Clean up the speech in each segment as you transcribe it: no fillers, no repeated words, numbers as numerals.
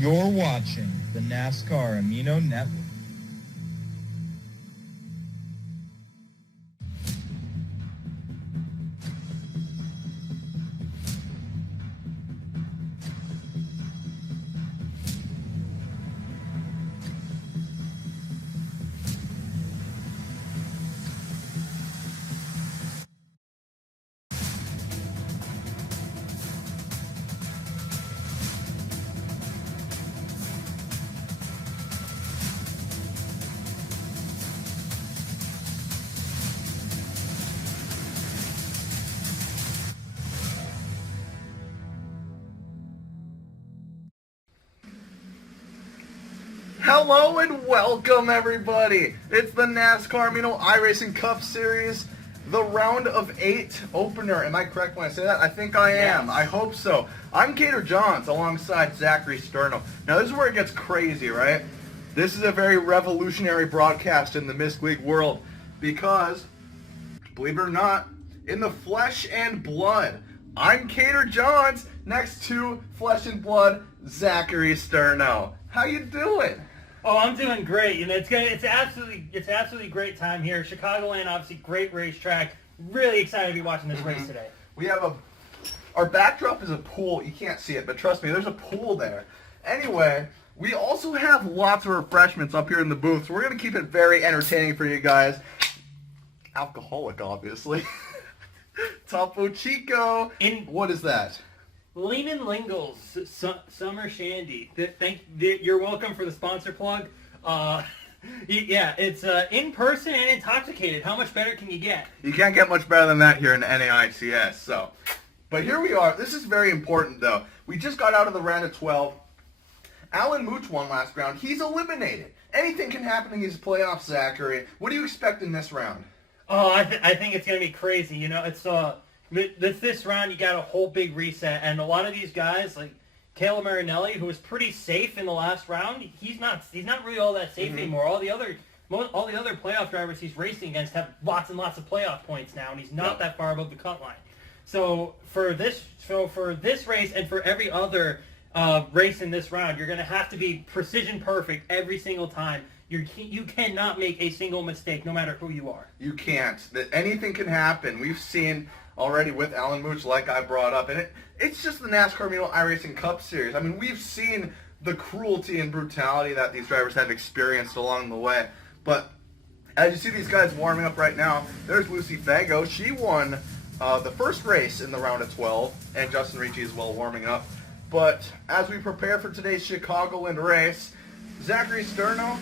You're watching the NASCAR Amino Network. Hello and welcome everybody! It's the NASCAR Amino iRacing Cup Series, the round of 8 opener. Am I correct when I say that? I think I am. Yes. I hope so. I'm Cater Johns alongside Zachary Sterno. Now this is where it gets crazy, right? This is a very revolutionary broadcast in the misc league world because, believe it or not, in the flesh and blood, I'm Cater Johns next to flesh and blood Zachary Sterno. How you doing? Oh, I'm doing great. You know, it's absolutely great time here. Chicagoland, obviously great racetrack. Really excited to be watching this race today. We have our backdrop is a pool. You can't see it, but trust me, there's a pool there. Anyway, we also have lots of refreshments up here in the booth, so we're gonna keep it very entertaining for you guys. Alcoholic, obviously. Topo Chico. What is that? Lean and Lingles Summer Shandy. You're welcome for the sponsor plug. Yeah, it's in person and intoxicated. How much better can you get? You can't get much better than that here in NAICS. So, but here we are. This is very important though. We just got out of the round of 12. Alan Mooch won last round. He's eliminated. Anything can happen in these playoffs, Zachary. What do you expect in this round? Oh, I think it's gonna be crazy. You know, it's this round, you got a whole big reset, and a lot of these guys, like Marinelli, who was pretty safe in the last round, he's not really all that safe anymore. All the other playoff drivers he's racing against have lots and lots of playoff points now, and he's not that far above the cut line. So for this race and for every other race in this round, you're going to have to be precision perfect every single time. You cannot make a single mistake, no matter who you are. You can't. Anything can happen. We've seen already with Alan Mooch, like I brought up, and it's just the NASCAR Amino iRacing Cup Series. I mean, we've seen the cruelty and brutality that these drivers have experienced along the way. But as you see these guys warming up right now, there's Lucy Faygo. She won the first race in the round of 12, and Justin Ricci as well warming up. But as we prepare for today's Chicagoland race, Zachary Sterno,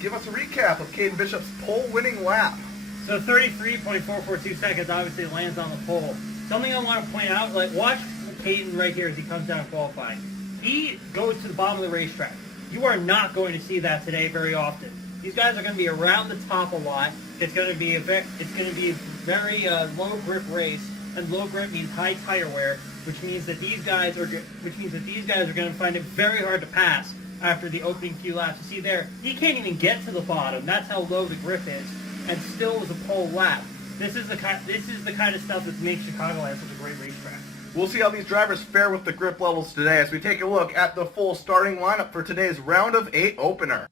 give us a recap of Caden Bishop's pole-winning lap. So 33.442 seconds obviously lands on the pole. Something I want to point out, like watch Caden right here as he comes down qualifying. He goes to the bottom of the racetrack. You are not going to see that today very often. These guys are going to be around the top a lot. It's going to be a very low grip race, and low grip means high tire wear, which means that these guys are going to find it very hard to pass after the opening few laps. You see there, he can't even get to the bottom. That's how low the grip is, and still was a pole lap. This is the kind of stuff that makes Chicagoland such a great racetrack. We'll see how these drivers fare with the grip levels today as we take a look at the full starting lineup for today's round of 8 opener.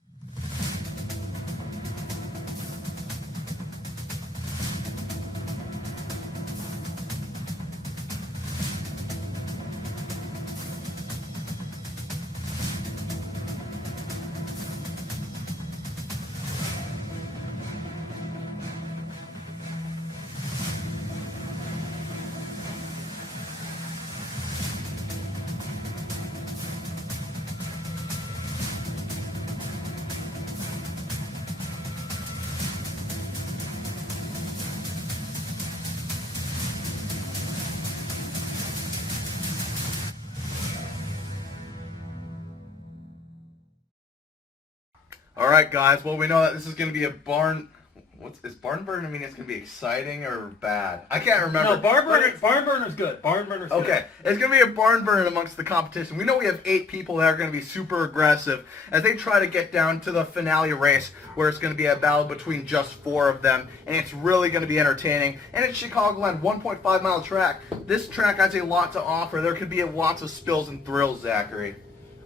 All right, guys. Well, we know that this is going to be a barn. Is barn burner? I mean, it's going to be exciting or bad? I can't remember. No, barn burner's good. Barn burner's good. Okay, it's going to be a barn burner amongst the competition. We know we have 8 people that are going to be super aggressive as they try to get down to the finale race, where it's going to be a battle between just 4 of them, and it's really going to be entertaining. And it's Chicagoland, 1.5-mile track. This track has a lot to offer. There could be lots of spills and thrills, Zachary.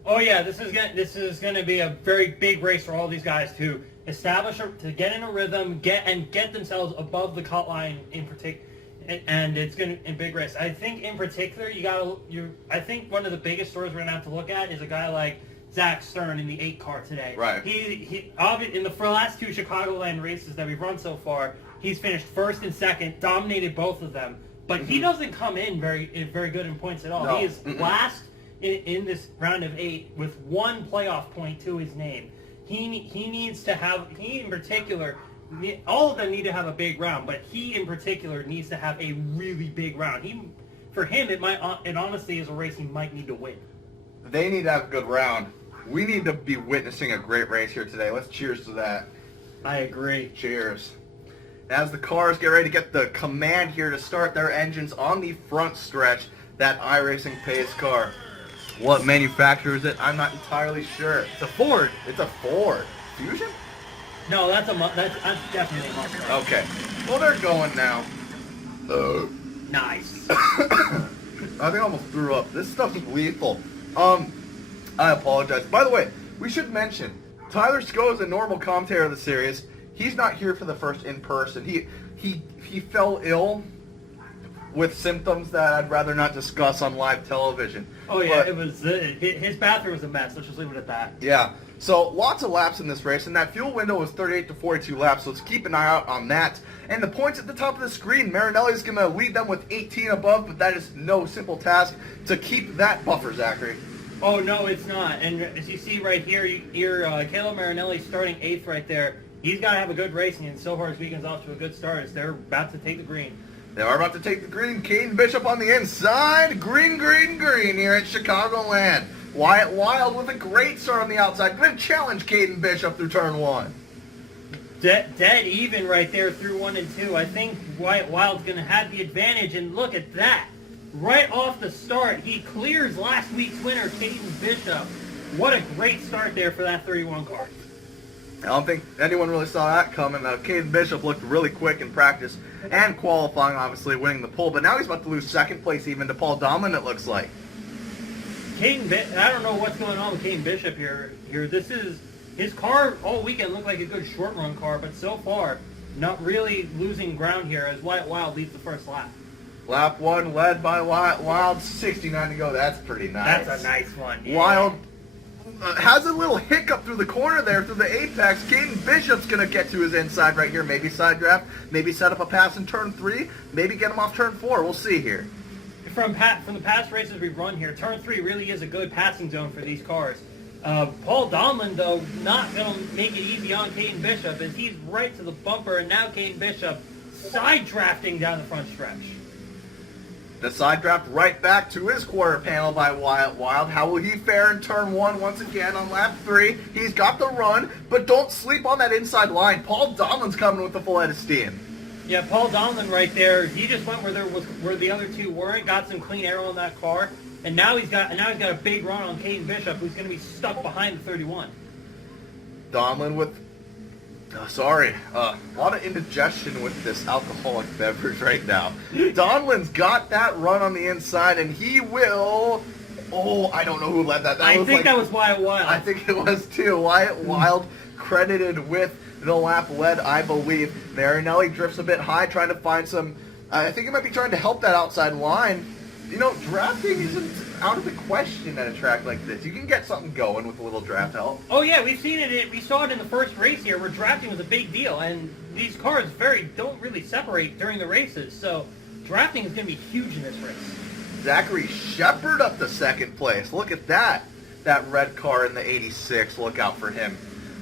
Oh yeah, this is gonna be a very big race for all these guys to establish to get in a rhythm, get themselves above the cut line in particular, and it's gonna in big race. I think in particular I think one of the biggest stories we're gonna have to look at is a guy like Zach Stern in the 8 car today. Right. He in the last 2 Chicagoland races that we've run so far, he's finished first and second, dominated both of them. But he doesn't come in very good in points at all. No. He is last in this round of 8 with 1 playoff point to his name. He needs to have, he in particular, all of them need to have a big round, but he in particular needs to have a really big round. For him, it honestly is a race he might need to win. They need to have a good round. We need to be witnessing a great race here today. Let's cheers to that. I agree. Cheers. As the cars get ready to get the command here to start their engines on the front stretch, that iRacing pace car. What manufacturer is it? I'm not entirely sure. It's a Ford. It's a Ford. Fusion? No, that's definitely a Mustang. Okay. Well, they're going now. Nice. I think I almost threw up. This stuff is lethal. I apologize. By the way, we should mention, Tyler Sco is a normal commentator of the series. He's not here for the first in person. He fell ill with symptoms that I'd rather not discuss on live television. Oh yeah, But, it was his bathroom was a mess. Let's just leave it at that. yeah. So lots of laps in this race, and that fuel window was 38 to 42 laps. So let's keep an eye out on that. And the points at the top of the screen, Marinelli is going to lead them with 18 above, but that is no simple task to keep that buffer, Zachary. Oh no, it's not. And as you see right here, Caleb Marinelli starting 8th right there. He's got to have a good racing, and so far his weekend's off to a good start as they're about to take the green. They are about to take the green. Caden Bishop on the inside. Green, green, green here at Chicagoland. Wyatt Wild with a great start on the outside. Good challenge, Caden Bishop through turn 1. Dead even right there through 1 and 2. I think Wyatt Wild's going to have the advantage, and look at that. Right off the start, he clears last week's winner, Caden Bishop. What a great start there for that 31 car. I don't think anyone really saw that coming. Caden Bishop looked really quick in practice and qualifying, obviously winning the pole. But now he's about to lose second place even to Paul Dahlman, it looks like. I don't know what's going on with Caden Bishop here. This is his car all weekend looked like a good short run car, but so far not really losing ground here as Wyatt Wild leads the first lap. Lap 1 led by Wyatt Wild, 69 to go. That's pretty nice. That's a nice one. Yeah. Wild has a little hiccup through the corner there, through the apex. Caden Bishop's going to get to his inside right here. Maybe side draft, maybe set up a pass in turn 3, maybe get him off turn 4. We'll see here. From the past races we've run here, turn 3 really is a good passing zone for these cars. Paul Dahlman, though, not going to make it easy on Caden Bishop as he's right to the bumper, and now Caden Bishop side drafting down the front stretch. The side draft right back to his quarter panel by Wyatt Wild. How will he fare in turn 1 once again on lap 3? He's got the run, but don't sleep on that inside line. Paul Dahlman's coming with the full head of steam. Yeah, Paul Dahlman right there. He just went where the other two weren't, got some clean air on that car, and now he's got a big run on Caden Bishop, who's going to be stuck behind the 31. Dahlman with a lot of indigestion with this alcoholic beverage right now. Donlan's got that run on the inside, and he will... Oh, I don't know who led that. I think that was Wyatt Wild. I think it was too. Wyatt Wild credited with the lap led, I believe. Marinelli drifts a bit high, trying to find some... I think he might be trying to help that outside line. You know, drafting isn't out of the question at a track like this. You can get something going with a little draft help. Oh yeah, we've seen it. We saw it in the first race here where drafting was a big deal, and these cars don't really separate during the races. So drafting is going to be huge in this race. Zachary Shepard up to second place. Look at that. That red car in the 86. Look out for him.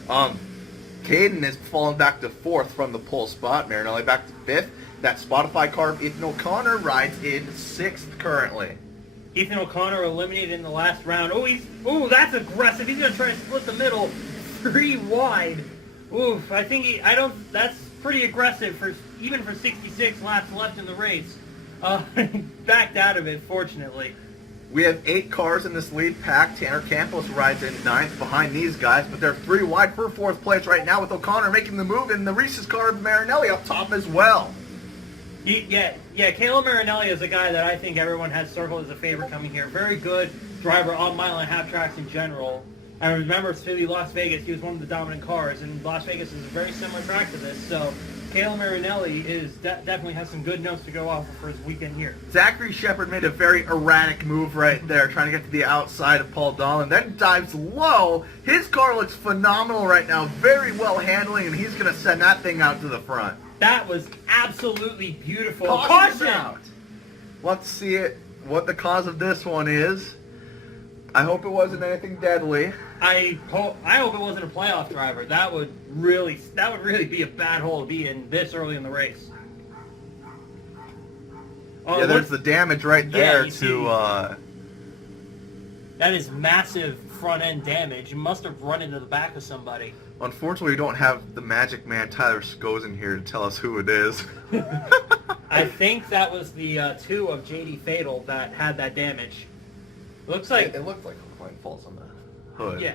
Caden is falling back to 4th from the pole spot. Marinelli back to 5th. That Spotify car of Ethan O'Connor rides in 6th currently. Ethan O'Connor eliminated in the last round. That's aggressive. He's going to try to split the middle 3 wide. Oof, that's pretty aggressive even for 66 laps left in the race. Backed out of it, fortunately. We have 8 cars in this lead pack. Tanner Campos rides in 9th behind these guys, but they're 3 wide for 4th place right now with O'Connor making the move, and the Reese's car of Marinelli up top as well. Caleb Marinelli is a guy that I think everyone has circled as a favorite coming here. Very good driver on mile and a half tracks in general. I remember through Las Vegas, he was one of the dominant cars, and Las Vegas is a very similar track to this, so Caleb Marinelli definitely has some good notes to go off of for his weekend here. Zachary Shepard made a very erratic move right there, trying to get to the outside of Paul Dahlin, then dives low. His car looks phenomenal right now, very well handling, and he's going to send that thing out to the front. That was absolutely beautiful. Caution! Out. Let's see what the cause of this one is. I hope it wasn't anything deadly. I hope it wasn't a playoff driver. That would really be a bad hole to be in this early in the race. Yeah, there's the damage right there that is massive front end damage. You must have run into the back of somebody. Unfortunately, we don't have the magic man Tyler Skozen here to tell us who it is. I think that was the 2 of JD Fatal that had that damage. Looks like it looked like coin falls on the hood. Yeah.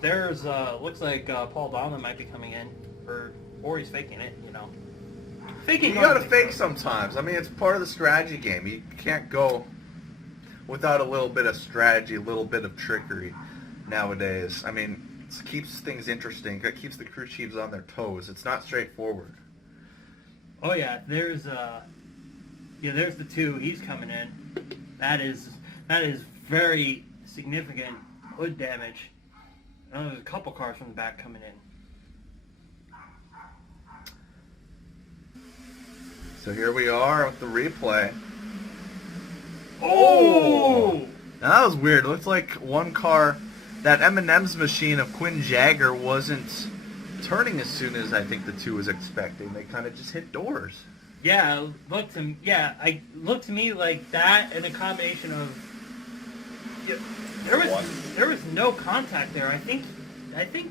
There's looks like Paul Dahlin might be coming in, or he's faking it. You know, faking. You gotta fake sometimes. I mean, it's part of the strategy game. You can't go without a little bit of strategy, a little bit of trickery nowadays. I mean, it keeps things interesting. It keeps the crew chiefs on their toes. It's not straightforward. Oh yeah, there's the 2. He's coming in. That is very significant hood damage. There's a couple cars from the back coming in. So here we are with the replay. Oh! Now that was weird. It looks like one car, that M&M's machine of Quinn Jagger, wasn't turning as soon as I think the 2 was expecting. They kind of just hit doors. Yeah, it looked to me like that, and a combination of there was no contact there. I think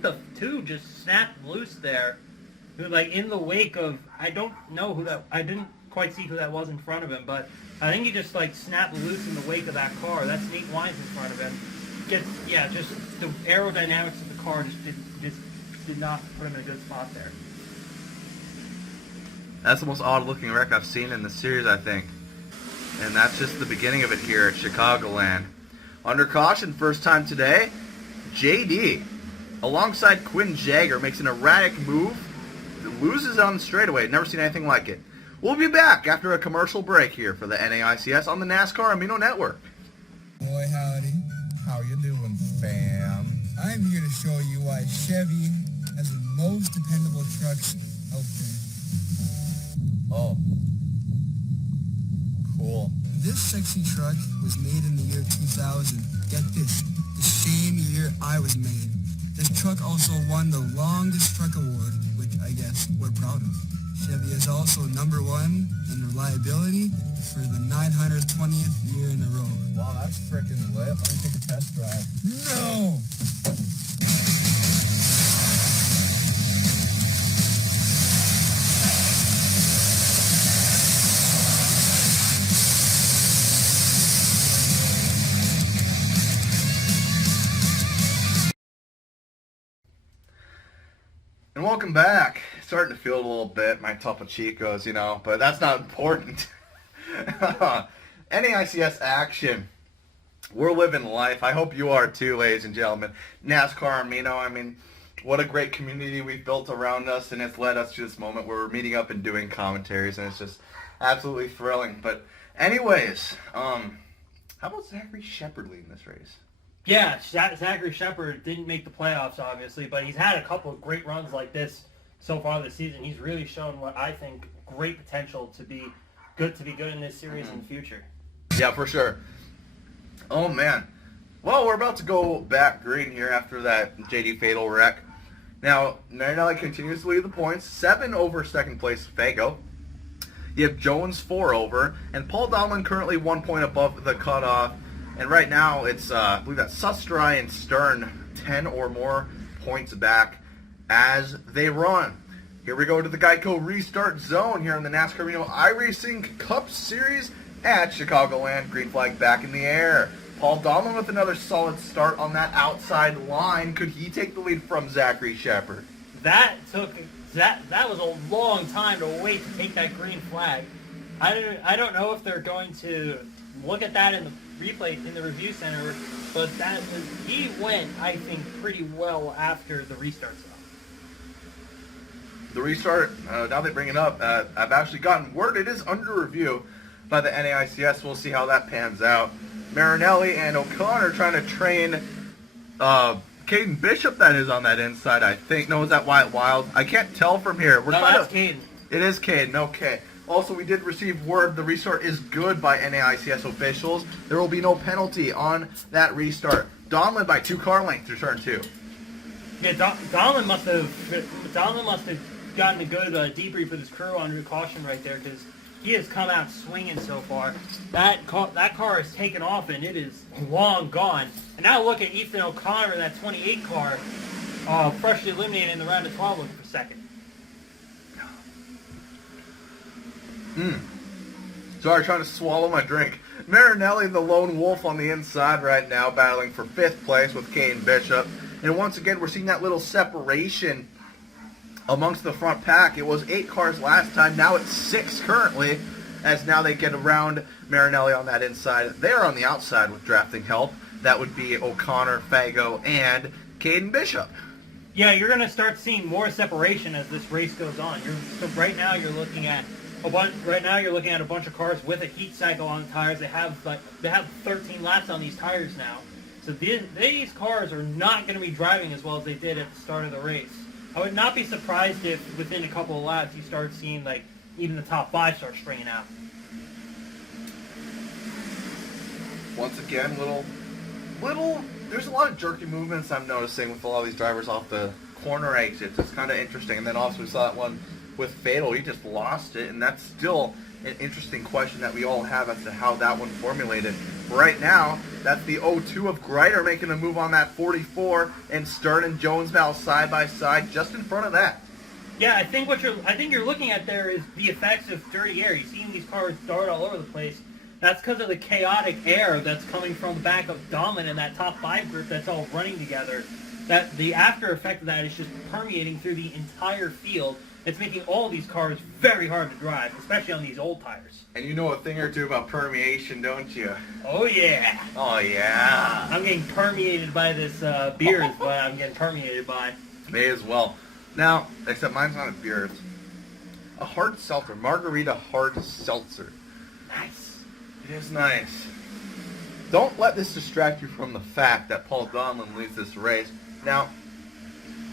the 2 just snapped loose there, like in the wake of, I don't know who that. I didn't quite see who that was in front of him, but I think he just like snapped loose in the wake of that car. That's Nate Wines in front of him. Just the aerodynamics of the car just did not put him in a good spot there. That's the most odd-looking wreck I've seen in the series, I think. And that's just the beginning of it here at Chicagoland. Under caution, first time today, JD, alongside Quinn Jagger, makes an erratic move, loses on the straightaway. Never seen anything like it. We'll be back after a commercial break here for the NAICS on the NASCAR Amino Network. Boy, howdy. How you doing, fam? I'm here to show you why Chevy has the most dependable trucks out there. Oh. Cool. This sexy truck was made in the year 2000. Get this, the same year I was made. This truck also won the longest truck award, which I guess we're proud of. Chevy is also #1 in reliability for the 920th year in a row. Wow, that's freaking lit. Let me take a test drive. No! And welcome back. Starting to feel a little bit, my Topo Chicos, but that's not important. NAICS action. We're living life. I hope you are too, ladies and gentlemen. NASCAR Amino, I mean, what a great community we've built around us, and it's led us to this moment where we're meeting up and doing commentaries, and it's just absolutely thrilling. But anyways, how about Zachary Shepard leading this race? Yeah, Zachary Shepard didn't make the playoffs, obviously, but he's had a couple of great runs like this so far this season. He's really shown what I think great potential to be good in this series in the future. Yeah, for sure. Oh, man. Well, we're about to go back green here after that JD Fatal wreck. Now, Marinelli continues to lead the points, 7 over second place Faygo. You have Jones 4 over, and Paul Dahlin currently 1 point above the cutoff. And right now, it's we've got Sustry and Stern 10 or more points back as they run. Here we go to the Geico restart zone here in the NASCAR Amino iRacing Cup Series at Chicagoland. Green flag back in the air. Paul Dahlin with another solid start on that outside line. Could he take the lead from Zachary Shepard? That was a long time to wait to take that green flag. I don't know if they're going to look at that in the replay in the review center. But he went, I think, pretty well after the restart stuff. The restart, now they bring it up, I've actually gotten word it is under review by the NAICS. We'll see how that pans out. Marinelli and O'Connor trying to train Caden Bishop, that is, on that inside, I think. No, is that Wyatt Wild? I can't tell from here. That's Caden. It is Caden, okay. Also, we did receive word the restart is good by NAICS officials. There will be no penalty on that restart. Donlin by 2 car lengths through turn 2. Yeah, Donlin must have gotten a good debrief with his crew under caution right there, because he has come out swinging so far. That car is taken off, and it is long gone. And now look at Ethan O'Connor in that 28 car, freshly eliminated in the round of 12, looking for second. Sorry, trying to swallow my drink. Marinelli, the lone wolf on the inside right now, battling for 5th place with Caden Bishop. And once again, we're seeing that little separation amongst the front pack. It was 8 cars last time. Now it's 6 currently, as now they get around Marinelli on that inside. They're on the outside with drafting help. That would be O'Connor, Faygo, and Caden Bishop. Yeah, you're going to start seeing more separation as this race goes on. So right now you're looking at a bunch of cars with a heat cycle on the tires. They have 13 laps on these tires now. So these cars are not going to be driving as well as they did at the start of the race. I would not be surprised if within a couple of laps you start seeing even the top 5 start stringing out. Once again, there's a lot of jerky movements I'm noticing with a lot of these drivers off the corner exits. It's kind of interesting. And then also we saw that one with Fatal. He just lost it, and that's still an interesting question that we all have as to how that one formulated. Right now, that's the 0-2 of Greider making a move on that 44, and Stern and Jonesville side by side, just in front of that. Yeah, I think you're looking at there is the effects of dirty air. You're seeing these cars dart all over the place. That's because of the chaotic air that's coming from the back of Dahlman and that top 5 group that's all running together. That the after effect of that is just permeating through the entire field. It's making all these cars very hard to drive, especially on these old tires. And you know a thing or two about permeation, don't you? Oh, yeah. Oh, yeah. I'm getting permeated by this beer is what I'm getting permeated by. May as well. Now, except mine's not a beer. It's a hard seltzer. Margarita hard seltzer. Nice. It is nice. Don't let this distract you from the fact that Paul Donlin leads this race. Now,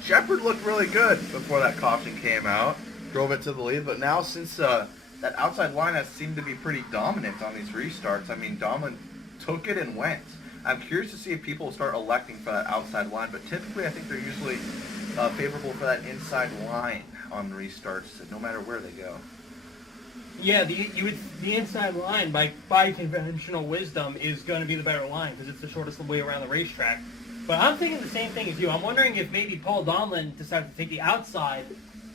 Shepard looked really good before that caution came out, drove it to the lead, but now since that outside line has seemed to be pretty dominant on these restarts, I mean, Donlin took it and went. I'm curious to see if people start electing for that outside line, but typically I think they're usually favorable for that inside line on restarts, no matter where they go. Yeah, the inside line, by conventional wisdom, is going to be the better line because it's the shortest way around the racetrack. But I'm thinking the same thing as you. I'm wondering if maybe Paul Donlin decided to take the outside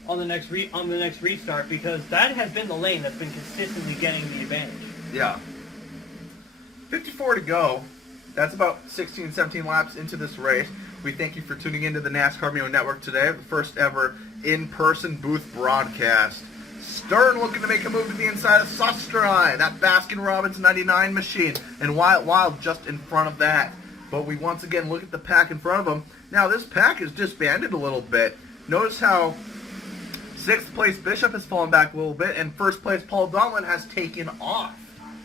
on the next restart, because that has been the lane that's been consistently getting the advantage. Yeah. 54 to go. That's about 16, 17 laps into this race. We thank you for tuning into the NASCAR Amino Network today, the first ever in-person booth broadcast. Stern looking to make a move to the inside of Sustrai, that Baskin-Robbins 99 machine, and Wyatt Wild just in front of that. But we once again look at the pack in front of them. Now this pack is disbanded a little bit. Notice how 6th place Bishop has fallen back a little bit, and 1st place Paul Donlin has taken off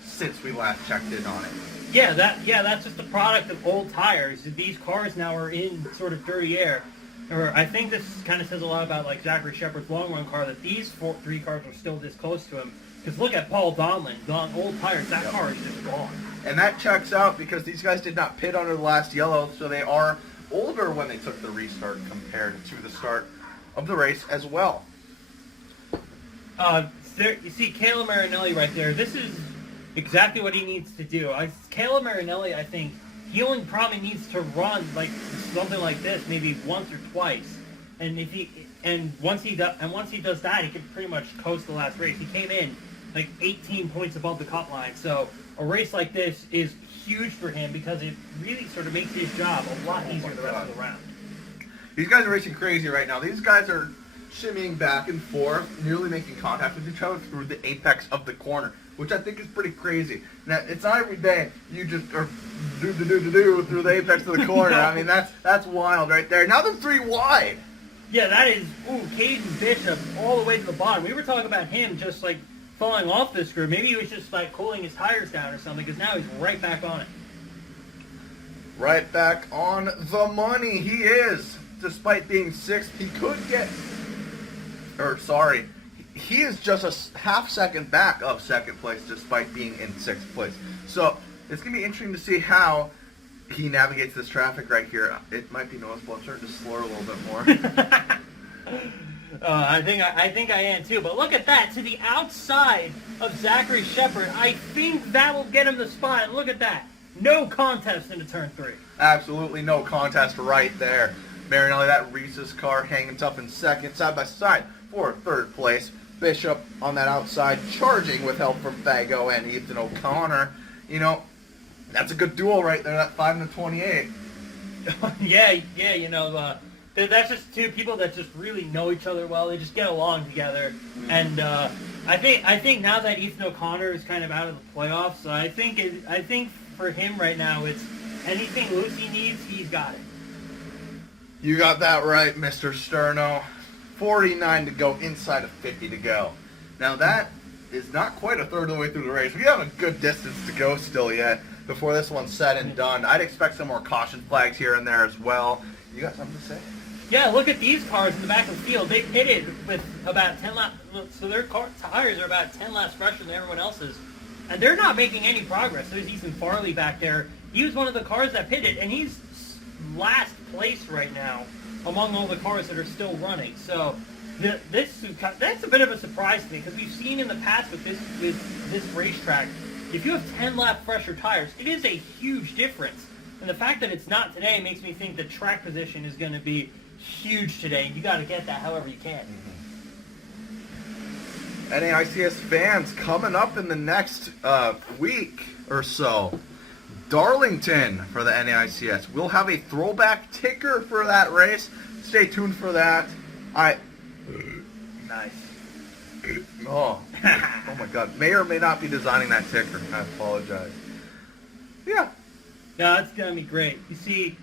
since we last checked in on it. Yeah, that's just a product of old tires. These cars now are in sort of dirty air. Or I think this kind of says a lot about Zachary Shepard's long run car, that these 3 cars are still this close to him. Because look at Paul Donlin, on old tires, that car is just gone. And that checks out because these guys did not pit under the last yellow, so they are older when they took the restart compared to the start of the race as well. You see Caleb Marinelli right there. This is exactly what he needs to do. Caleb Marinelli, I think, he only probably needs to run something like this maybe once or twice. And once he does that, he can pretty much coast the last race. He came in 18 points above the cut line. So a race like this is huge for him because it really sort of makes his job a lot easier the rest of the round. These guys are racing crazy right now. These guys are shimmying back and forth, nearly making contact with each other through the apex of the corner, which I think is pretty crazy. Now, it's not every day you just are do through the apex of the corner. No. I mean, that's wild right there. Now they're 3 wide. Yeah, that is, Caden Bishop all the way to the bottom. We were talking about him just, like, falling off this group. Maybe he was just, like, cooling his tires down or something, because now he's right back on it. Right back on the money. He is. Despite being 6th, he could get... He is just a half second back of 2nd place despite being in 6th place. So, it's going to be interesting to see how he navigates this traffic right here. It might be noticeable. I'm starting to slur a little bit more. I think I am too. But look at that. To the outside of Zachary Shepard. I think that will get him the spot. And look at that. No contest into turn 3. Absolutely no contest right there. Marinelli, that Reese's car, hanging tough in 2nd, side by side for 3rd place. Bishop on that outside, charging with help from Faygo and Ethan O'Connor. You know, that's a good duel right there, that 5 and 28. yeah, you know, that's just 2 people that just really know each other well. They just get along together. And I think now that Ethan O'Connor is kind of out of the playoffs, I think for him right now, it's anything Lucy needs, he's got it. You got that right, Mr. Sterno. 49 to go, inside of 50 to go. Now that is not quite a third of the way through the race. We have a good distance to go still yet before this one's said and done. I'd expect some more caution flags here and there as well. You got something to say? Yeah, look at these cars in the back of the field. They pitted with about 10 laps, so their tires are about 10 laps fresher than everyone else's. And they're not making any progress. There's Ethan Farley back there. He was one of the cars that pitted, and he's last place right now among all the cars that are still running. So that's a bit of a surprise to me, because we've seen in the past with this racetrack, if you have 10 lap fresher tires, it is a huge difference. And the fact that it's not today makes me think the track position is going to be huge today. You got to get that however you can. NAICS fans, coming up in the next week or so, Darlington for the NAICS. We'll have a throwback ticker for that race. Stay tuned for that. Nice. Oh my God. May or may not be designing that ticker. I apologize. Yeah. No, it's going to be great. You see,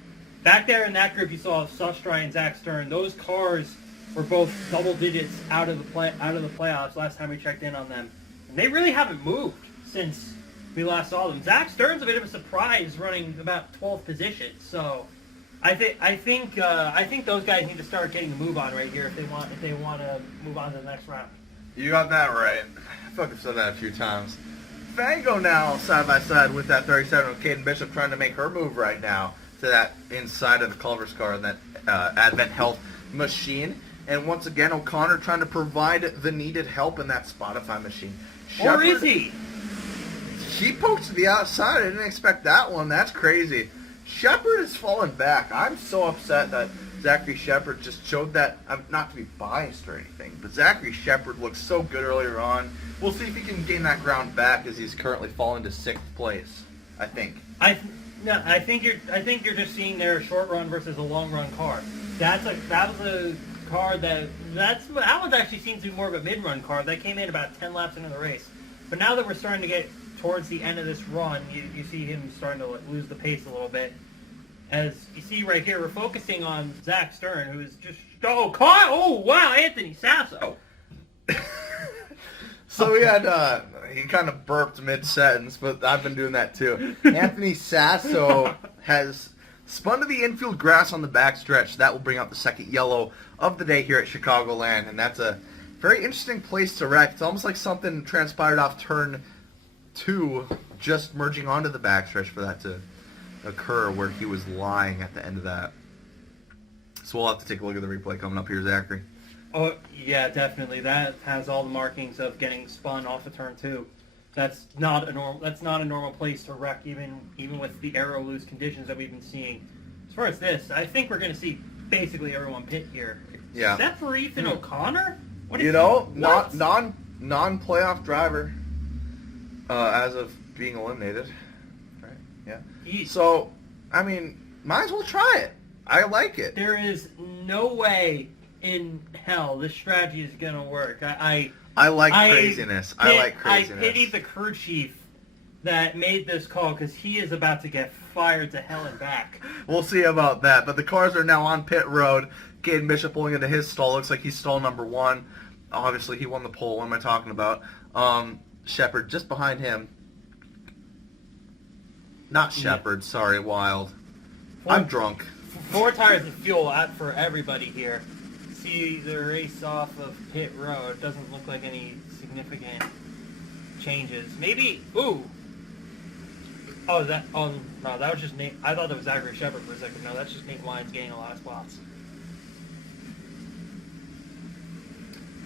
back there in that group, you saw Sustry and Zach Stern. Those cars were both double digits out of the playoffs last time we checked in on them. And they really haven't moved since we last saw them. Zach Stern's a bit of a surprise, running about 12th position. So I think those guys need to start getting the move on right here if they want to move on to the next round. You got that right. I feel like I've said that a few times. Faygo now side by side with that 37 of Caden Bishop, trying to make her move right now to that inside of the Culver's car and that Advent Health machine. And once again, O'Connor trying to provide the needed help in that Spotify machine. Or is he? He poked to the outside. I didn't expect that one. That's crazy. Shepard has fallen back. I'm so upset that Zachary Shepard just showed that. Not to be biased or anything, but Zachary Shepard looked so good earlier on. We'll see if he can gain that ground back, as he's currently fallen to 6th place, I think. I think you're just seeing their short run versus a long run car. That was a car that one actually seems to be more of a mid run car that came in about 10 laps into the race. But now that we're starting to get towards the end of this run, you see him starting to lose the pace a little bit. As you see right here, we're focusing on Zach Stern, who is just wow, Anthony Sasso. So we had he kind of burped mid-sentence, but I've been doing that too. Anthony Sasso has spun to the infield grass on the backstretch. That will bring out the 2nd yellow of the day here at Chicagoland, and that's a very interesting place to wreck. It's almost like something transpired off turn 2, just merging onto the backstretch for that to occur, where he was lying at the end of that. So we'll have to take a look at the replay coming up here, Zachary. Oh yeah, definitely. That has all the markings of getting spun off of turn 2. That's not a normal place to wreck, even with the aero loose conditions that we've been seeing. As far as this, I think we're going to see basically everyone pit here. Yeah. Except for Ethan O'Connor. Non-playoff driver as of being eliminated. Right? Yeah. So, I mean, might as well try it. I like it. There is no way in hell this strategy is going to work? I like craziness. I like craziness. I pity the crew chief that made this call because he is about to get fired to hell and back. We'll see about that. But the cars are now on pit road. Caden Bishop pulling into his stall. Looks like he's stall number 1. Obviously, he won the pole. What am I talking about? Shepard just behind him. Not Shepard. Sorry, Wild. I'm drunk. 4 tires of fuel out for everybody here. See the race off of pit road. Doesn't look like any significant changes. Maybe. Ooh. Oh, that. Oh no, that was just Nate. I thought that was Zachary Shepard for a second. No, that's just Nate Lyons gaining a lot of spots.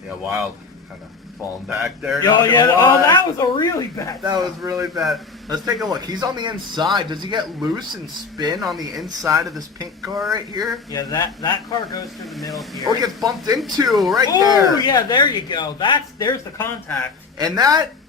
Yeah, Wild kind of falling back there. Oh yeah. Oh, that was a really bad. That was really bad. Let's take a look. He's on the inside. Does he get loose and spin on the inside of this pink car right here? Yeah, that car goes through the middle here. Oh, he gets bumped into right there. Oh yeah, there you go. There's the contact. And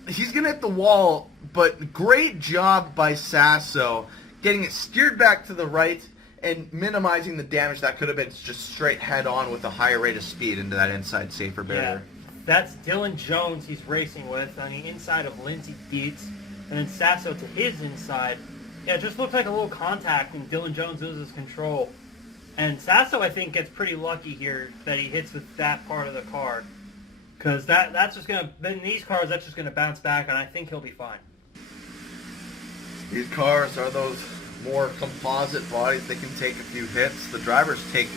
he's gonna hit the wall. But great job by Sasso getting it steered back to the right and minimizing the damage that could have been just straight head-on with a higher rate of speed into that inside safer barrier. Yeah, that's Dylan Jones he's racing with on the inside of Lindsey Dietz, and then Sasso to his inside. Yeah, it just looks like a little contact, and Dylan Jones loses control. And Sasso, I think, gets pretty lucky here that he hits with that part of the car. Because that's just going to, in these cars, that's just going to bounce back, and I think he'll be fine. These cars are those more composite bodies. They can take a few hits. The drivers take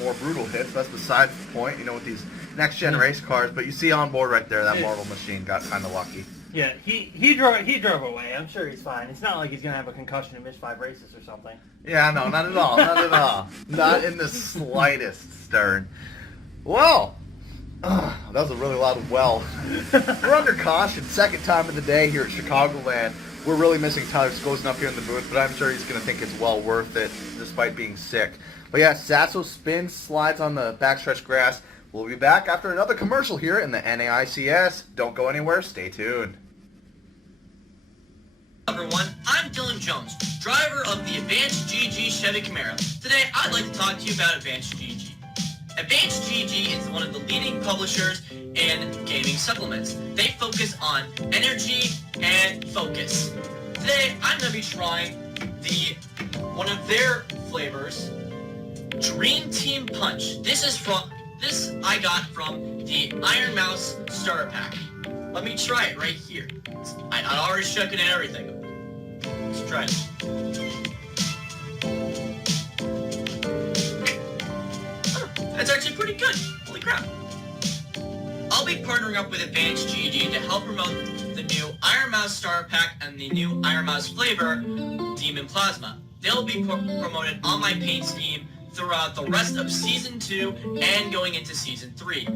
more brutal hits. That's besides the point, with these next-gen race cars. But you see on board right there, that Marvel machine got kind of lucky. Yeah, he drove away. I'm sure he's fine. It's not like he's going to have a concussion and miss 5 races or something. Yeah, no, not at all. Not at all. Not in the slightest, Stern. Well, that was a really loud well. We're under caution. Second time of the day here at Chicagoland. We're really missing Tyler Skosen up here in the booth, but I'm sure he's going to think it's well worth it, despite being sick. But yeah, Sasso spins, slides on the backstretch grass. We'll be back after another commercial here in the NAICS. Don't go anywhere. Stay tuned. Hello everyone, I'm Dylan Jones, driver of the Advanced GG Chevy Camaro. Today, I'd like to talk to you about Advanced GG. Advanced GG is one of the leading publishers in gaming supplements. They focus on energy and focus. Today, I'm going to be trying one of their flavors, Dream Team Punch. This I got from the Iron Mouse Starter Pack. Let me try it right here. I already shook it and everything. Let's try it. That's actually pretty good. Holy crap. I'll be partnering up with Advanced GG to help promote the new Iron Mouse Starter Pack and the new Iron Mouse flavor, Demon Plasma. They'll be promoted on my paint scheme throughout the rest of Season 2 and going into Season 3.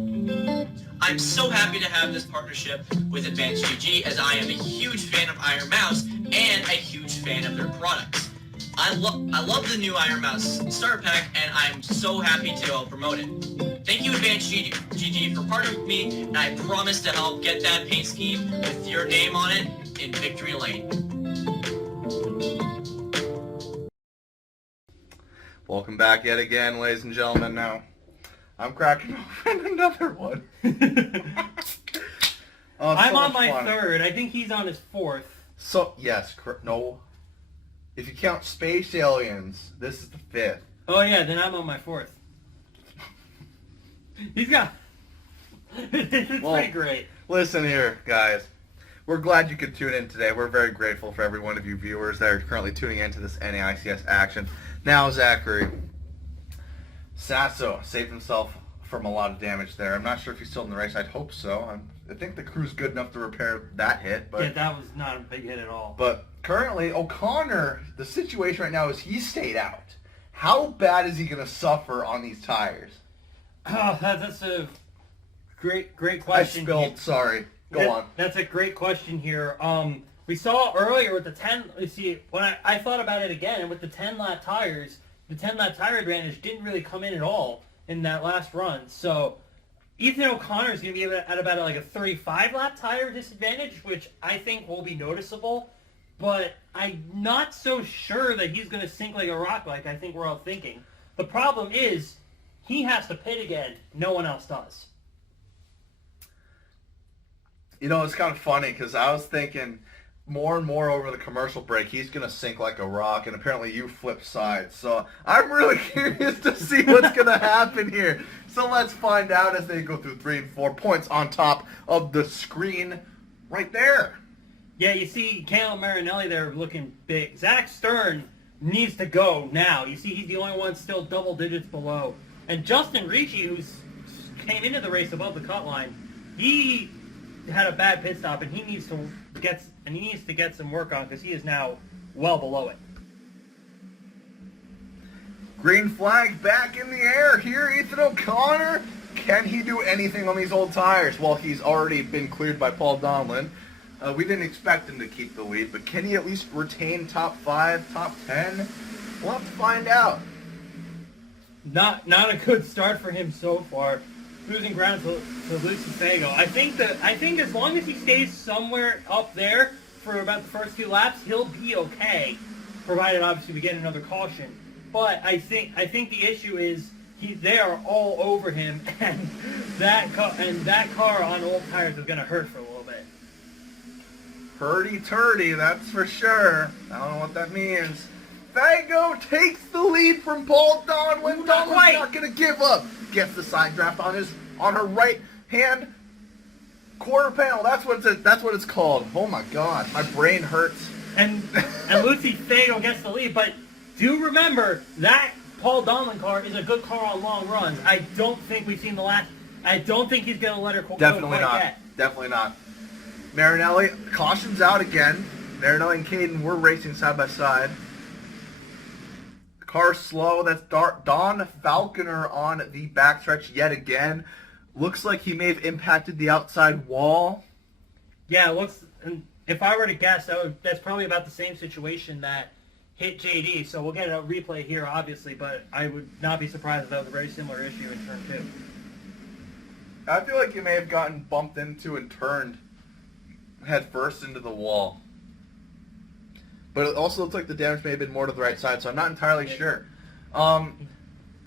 I'm so happy to have this partnership with Advanced GG as I am a huge fan of Iron Mouse and a huge fan of their products. I love the new Iron Mouse Starter Pack, and I'm so happy to help promote it. Thank you, Advanced GG, for partnering with me, and I promise to help get that paint scheme with your name on it in Victory Lane. Welcome back yet again, ladies and gentlemen. Now, I'm cracking open another one. I'm on my third. I think he's on his fourth. So, yes, no. If you count Space Aliens, this is the fifth. Oh, yeah, then I'm on my fourth. He's got... This is pretty great. Listen here, guys. We're glad you could tune in today. We're very grateful for every one of you viewers that are currently tuning into this NAICS action. Now, Zachary, Sasso saved himself from a lot of damage there. I'm not sure if he's still in the race. I'd hope so. I think the crew's good enough to repair that hit. But yeah, that was not a big hit at all. But currently, O'Connor, the situation right now is he stayed out. How bad is he going to suffer on these tires? Oh, that's a great question. Sorry. Go on. That's a great question here. We saw earlier with the 10, when I thought about it again, and with the 10-lap tires, the 10-lap tire advantage didn't really come in at all in that last run. So Ethan O'Connor is going to be at about like a 35-lap tire disadvantage, which I think will be noticeable. But I'm not so sure that he's going to sink like a rock like I think we're all thinking. The problem is he has to pit again. No one else does. You know, it's kind of funny because I was thinking more and more over the commercial break, he's going to sink like a rock, and apparently you flip sides. So I'm really curious to see what's going to happen here. So let's find out as they go through 3 and 4 points on top of the screen right there. Yeah, you see Caleb Marinelli there looking big. Zach Stern needs to go now. You see he's the only one still double digits below. And Justin Ricci, who's came into the race above the cut line, he had a bad pit stop, and he needs to get some work on because he is now well below it. Green flag back in the air here, Ethan O'Connor. Can he do anything on these old tires? Well, he's already been cleared by Paul Donlin. We didn't expect him to keep the lead, but can he at least retain top 5, top 10? We'll have to find out. Not a good start for him so far. Losing ground to Lucy Faygo. I think as long as he stays somewhere up there for about the first 2 laps, he'll be okay. Provided obviously we get another caution. But I think the issue is they are all over him, and that car on old tires is going to hurt for a little bit. Hurdy-turdy, that's for sure. I don't know what that means. Faygo takes the lead from Paul Donlin. Donlin's not going to give up. Gets the side draft on her right hand quarter panel. That's what it's called. Oh my God, my brain hurts. And Lucy Faygo gets the lead, but do remember that Paul Donlin car is a good car on long runs. I don't think we've seen the last. I don't think he's going to let her go Definitely not. yet. Definitely not. Marinelli, caution's out again. Marinelli and Caden were racing side by side. Car slow. That's Don Falconer on the backstretch yet again. Looks like he may have impacted the outside wall. Yeah, it looks. And if I were to guess, that's probably about the same situation that hit JD. So we'll get a replay here, obviously, but I would not be surprised if that was a very similar issue in turn 2. I feel like he may have gotten bumped into and turned head first into the wall. But it also looks like the damage may have been more to the right side, so I'm not entirely sure.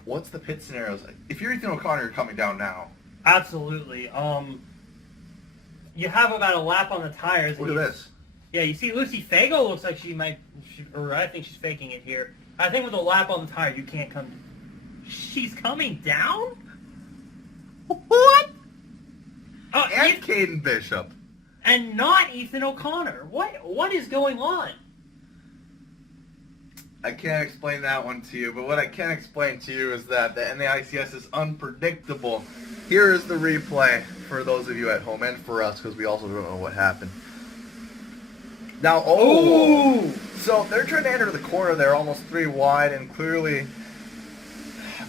What's the pit scenarios? If you're Ethan O'Connor, you're coming down now. Absolutely. You have about a lap on the tires. Look at this. Yeah, you see Lucy Faygo looks like or I think she's faking it here. I think with a lap on the tire, you can't come. She's coming down? What? And Caden Bishop. And not Ethan O'Connor. What is going on? I can't explain that one to you, but what I can explain to you is that the NAICS is unpredictable. Here is the replay for those of you at home and for us, because we also don't know what happened. Now, so they're trying to enter the corner there, almost 3 wide, and clearly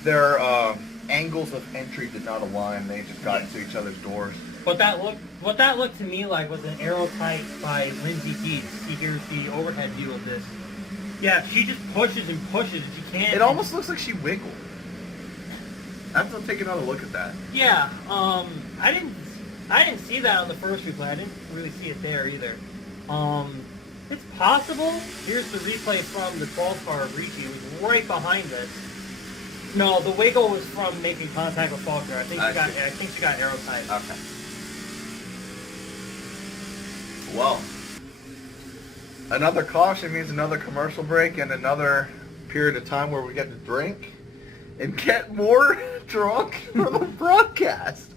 their angles of entry did not align. They just got into each other's doors. What that looked to me like was an arrow tight by Lindsay Deeds. See, here's the overhead view of this. Yeah, she just pushes and pushes, and she can't. It almost looks like she wiggled. I have to take another look at that. Yeah, I didn't see that on the first replay. I didn't really see it there either. It's possible. Here's the replay from the 12 car of Ricci. It was right behind this. No, the wiggle was from making contact with Faulkner. I think she got arrow tight. Okay. Well, another caution means another commercial break and another period of time where we get to drink and get more drunk for the broadcast.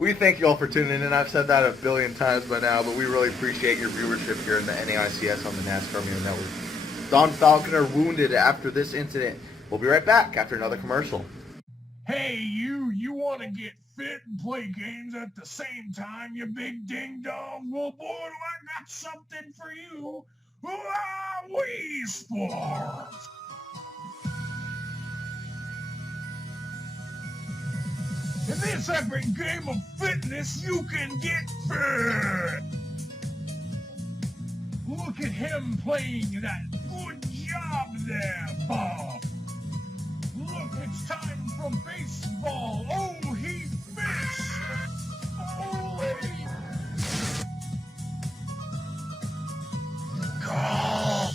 We thank you all for tuning in. I've said that a billion times by now, but we really appreciate your viewership here in the NAICS on the NASCAR Amino Network. Don Falconer wounded after this incident. We'll be right back after another commercial. Hey, you want to get fit and play games at the same time, you big ding-dong? Well, boy, do I got something for you. Wii Sports! In this epic game of fitness, you can get fit! Look at him playing that good job there, Bob! Look, it's time for baseball! Oh, he missed! Holy! Golf!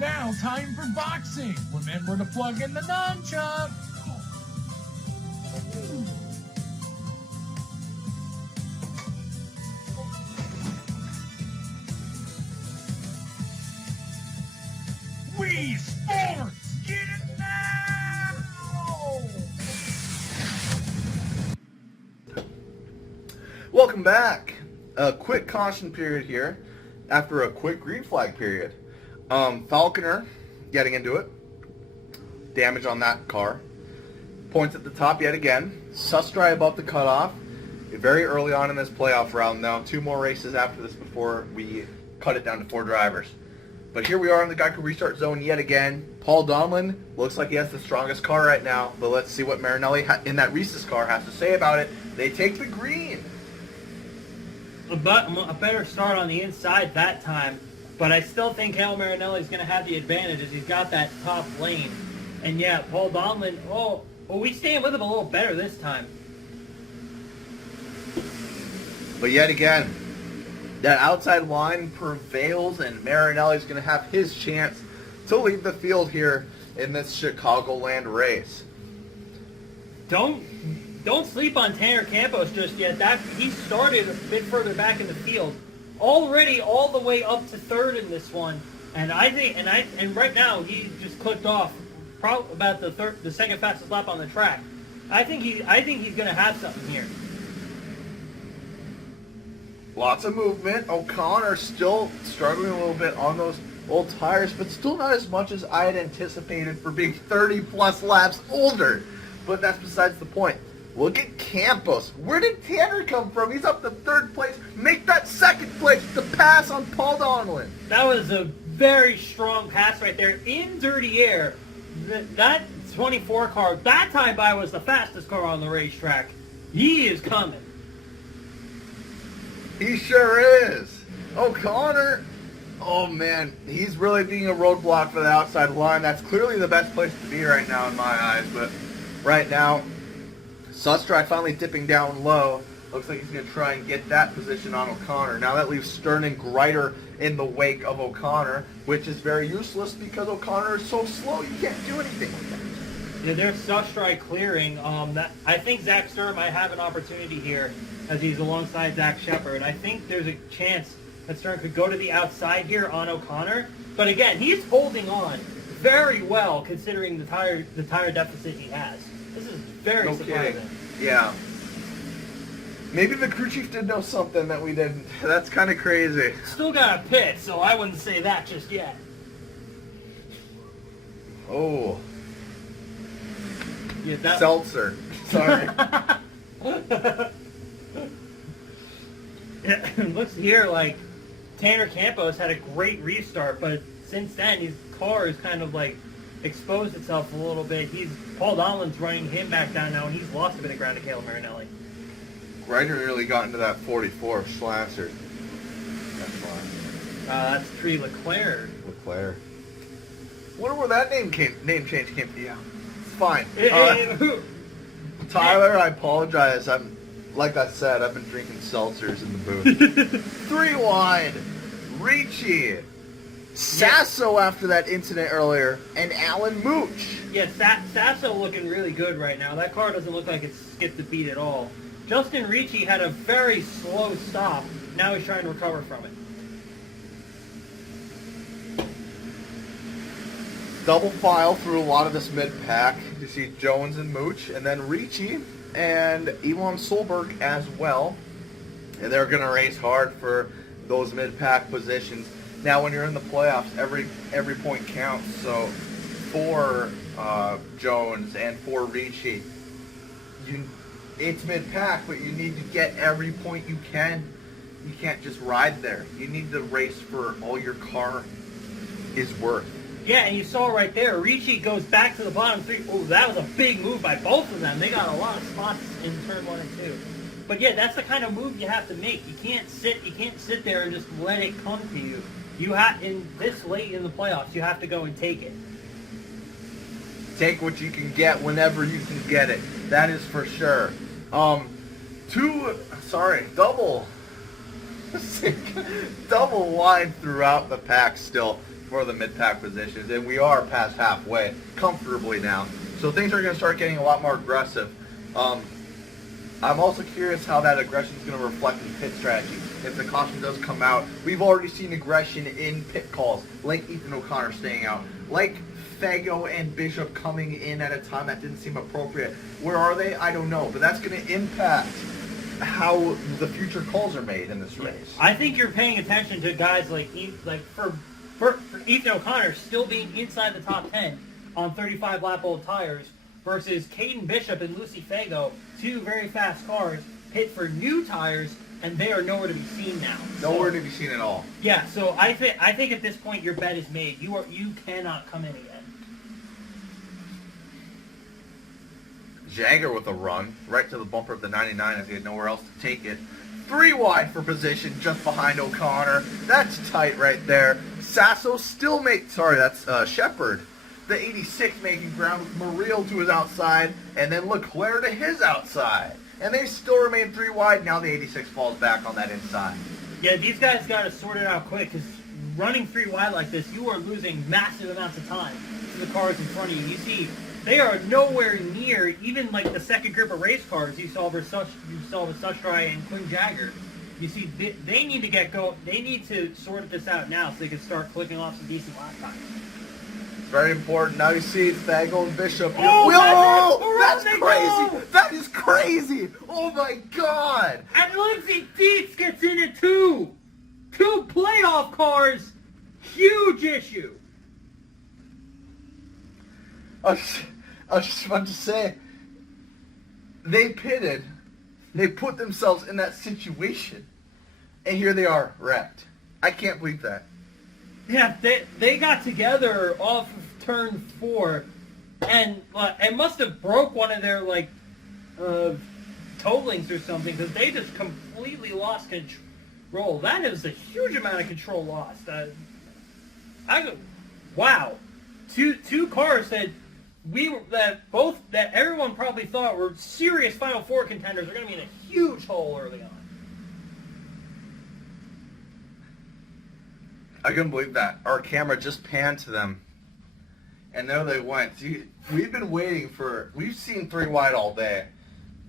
Now time for boxing! Remember to plug in the nunchuck! Wii Sports. Get it now. Welcome back. A quick caution period here after a quick green flag period. Falconer getting into it. Damage on that car. Points at the top yet again. Sustry above the cutoff. Very early on in this playoff round now. 2 more races after this before we cut it down to 4 drivers. But here we are in the Geico restart zone yet again. Paul Donlin looks like he has the strongest car right now. But let's see what Marinelli in that Reese's car has to say about it. They take the green. A better start on the inside that time. But I still think Hal Marinelli's going to have the advantage as he's got that top lane. And yeah, Paul Donlin, we stand with him a little better this time. But yet again, that outside line prevails, and Marinelli's going to have his chance to lead the field here in this Chicagoland race. Don't sleep on Tanner Campos just yet. He started a bit further back in the field, already all the way up to 3rd in this one, and right now he just clicked off probably about the second fastest lap on the track. I think he's going to have something here. Lots of movement. O'Connor still struggling a little bit on those old tires, but still not as much as I had anticipated for being 30-plus laps older. But that's besides the point. Look at Campos. Where did Tanner come from? He's up to 3rd place. Make that 2nd place to pass on Paul Donlin. That was a very strong pass right there in dirty air. That 24 car, that time by was the fastest car on the racetrack. He is coming. He sure is. O'Connor, oh man, he's really being a roadblock for the outside line. That's clearly the best place to be right now in my eyes. But right now, Sustry finally dipping down low. Looks like he's going to try and get that position on O'Connor. Now that leaves Stern and Greiter in the wake of O'Connor, which is very useless because O'Connor is so slow you can't do anything with that. Yeah, there's Sustry clearing. I think Zach Stern might have an opportunity here as he's alongside Zach Shepard. I think there's a chance that Stern could go to the outside here on O'Connor. But again, he's holding on very well considering the tire deficit he has. This is very surprising. Kidding. Yeah. Maybe the crew chief did know something that we didn't. That's kind of crazy. Still got a pit, so I wouldn't say that just yet. Oh. Yeah, that... Seltzer. Sorry. It looks here like Tanner Campos had a great restart, but since then his car has kind of like exposed itself a little bit. Paul Donlin's running him back down now, and he's lost a bit of ground to Caleb Marinelli. Greiter nearly got into that 44 of Schlasser. That's fine. That's Tree Leclerc. Leclerc. Wonder where that name change came from. Yeah, it's fine. Tyler, I apologize. Like I said, I've been drinking seltzers in the booth. 3 wide. Ricci. Sasso after that incident earlier, and Alan Mooch. Yeah, Sasso looking really good right now. That car doesn't look like it's skipped a beat at all. Justin Ricci had a very slow stop. Now he's trying to recover from it. Double file through a lot of this mid-pack. You see Jones and Mooch, and then Ricci and Elon Solberg as well. And they're going to race hard for those mid-pack positions. Now, when you're in the playoffs, every point counts. So, for Jones and for Ricci, it's mid-pack, but you need to get every point you can. You can't just ride there. You need to race for all your car is worth. Yeah, and you saw right there, Ricci goes back to the bottom 3. Oh, that was a big move by both of them. They got a lot of spots in turn 1 and 2. But yeah, that's the kind of move you have to make. You can't sit there and just let it come to you. You have, in this late in the playoffs, you have to go and take it. Take what you can get whenever you can get it. That is for sure. Double line throughout the pack still for the mid-pack positions, and we are past halfway comfortably now. So things are going to start getting a lot more aggressive. I'm also curious how that aggression is going to reflect in pit strategy. If the caution does come out, we've already seen aggression in pit calls, like Ethan O'Connor staying out. like Faygo and Bishop coming in at a time that didn't seem appropriate. Where are they? I don't know, but that's going to impact how the future calls are made in this race. I think you're paying attention to guys like for Ethan O'Connor still being inside the top 10 on 35 lap old tires versus Caden Bishop and Lucy Faygo, two very fast cars, hit for new tires, and they are nowhere to be seen now. Nowhere to be seen at all. Yeah, so I think at this point your bet is made. You cannot come in again. Jagger with a run right to the bumper of the 99 as he had nowhere else to take it. 3 wide for position just behind O'Connor. That's tight right there. Sasso still that's Shepard. The 86 making ground with Muriel to his outside, and then Leclerc to his outside. And they still remain 3 wide. Now the 86 falls back on that inside. Yeah, these guys got to sort it out quick, because running 3 wide like this, you are losing massive amounts of time to the cars in front of you. You see, they are nowhere near even like the second group of race cars you saw with Sushrai and Quinn Jagger. You see, they need to get going. They need to sort this out now so they can start clicking off some decent lap time. Very important. Now you see Faygo and Bishop. Oh, that's crazy. That is crazy. Oh my God. And Lindsay Dietz gets in it too. 2 playoff cars. Huge issue. I was just about to say, they pitted. They put themselves in that situation. And here they are, wrecked. I can't believe that. Yeah, they got together off of turn 4, and it must have broke one of their toe links or something, because they just completely lost control. That is a huge amount of control lost. Wow, two cars that everyone probably thought were serious Final Four contenders are going to be in a huge hole early on. I couldn't believe that. Our camera just panned to them, and there they went. See, we've been waiting for. We've seen 3 wide all day.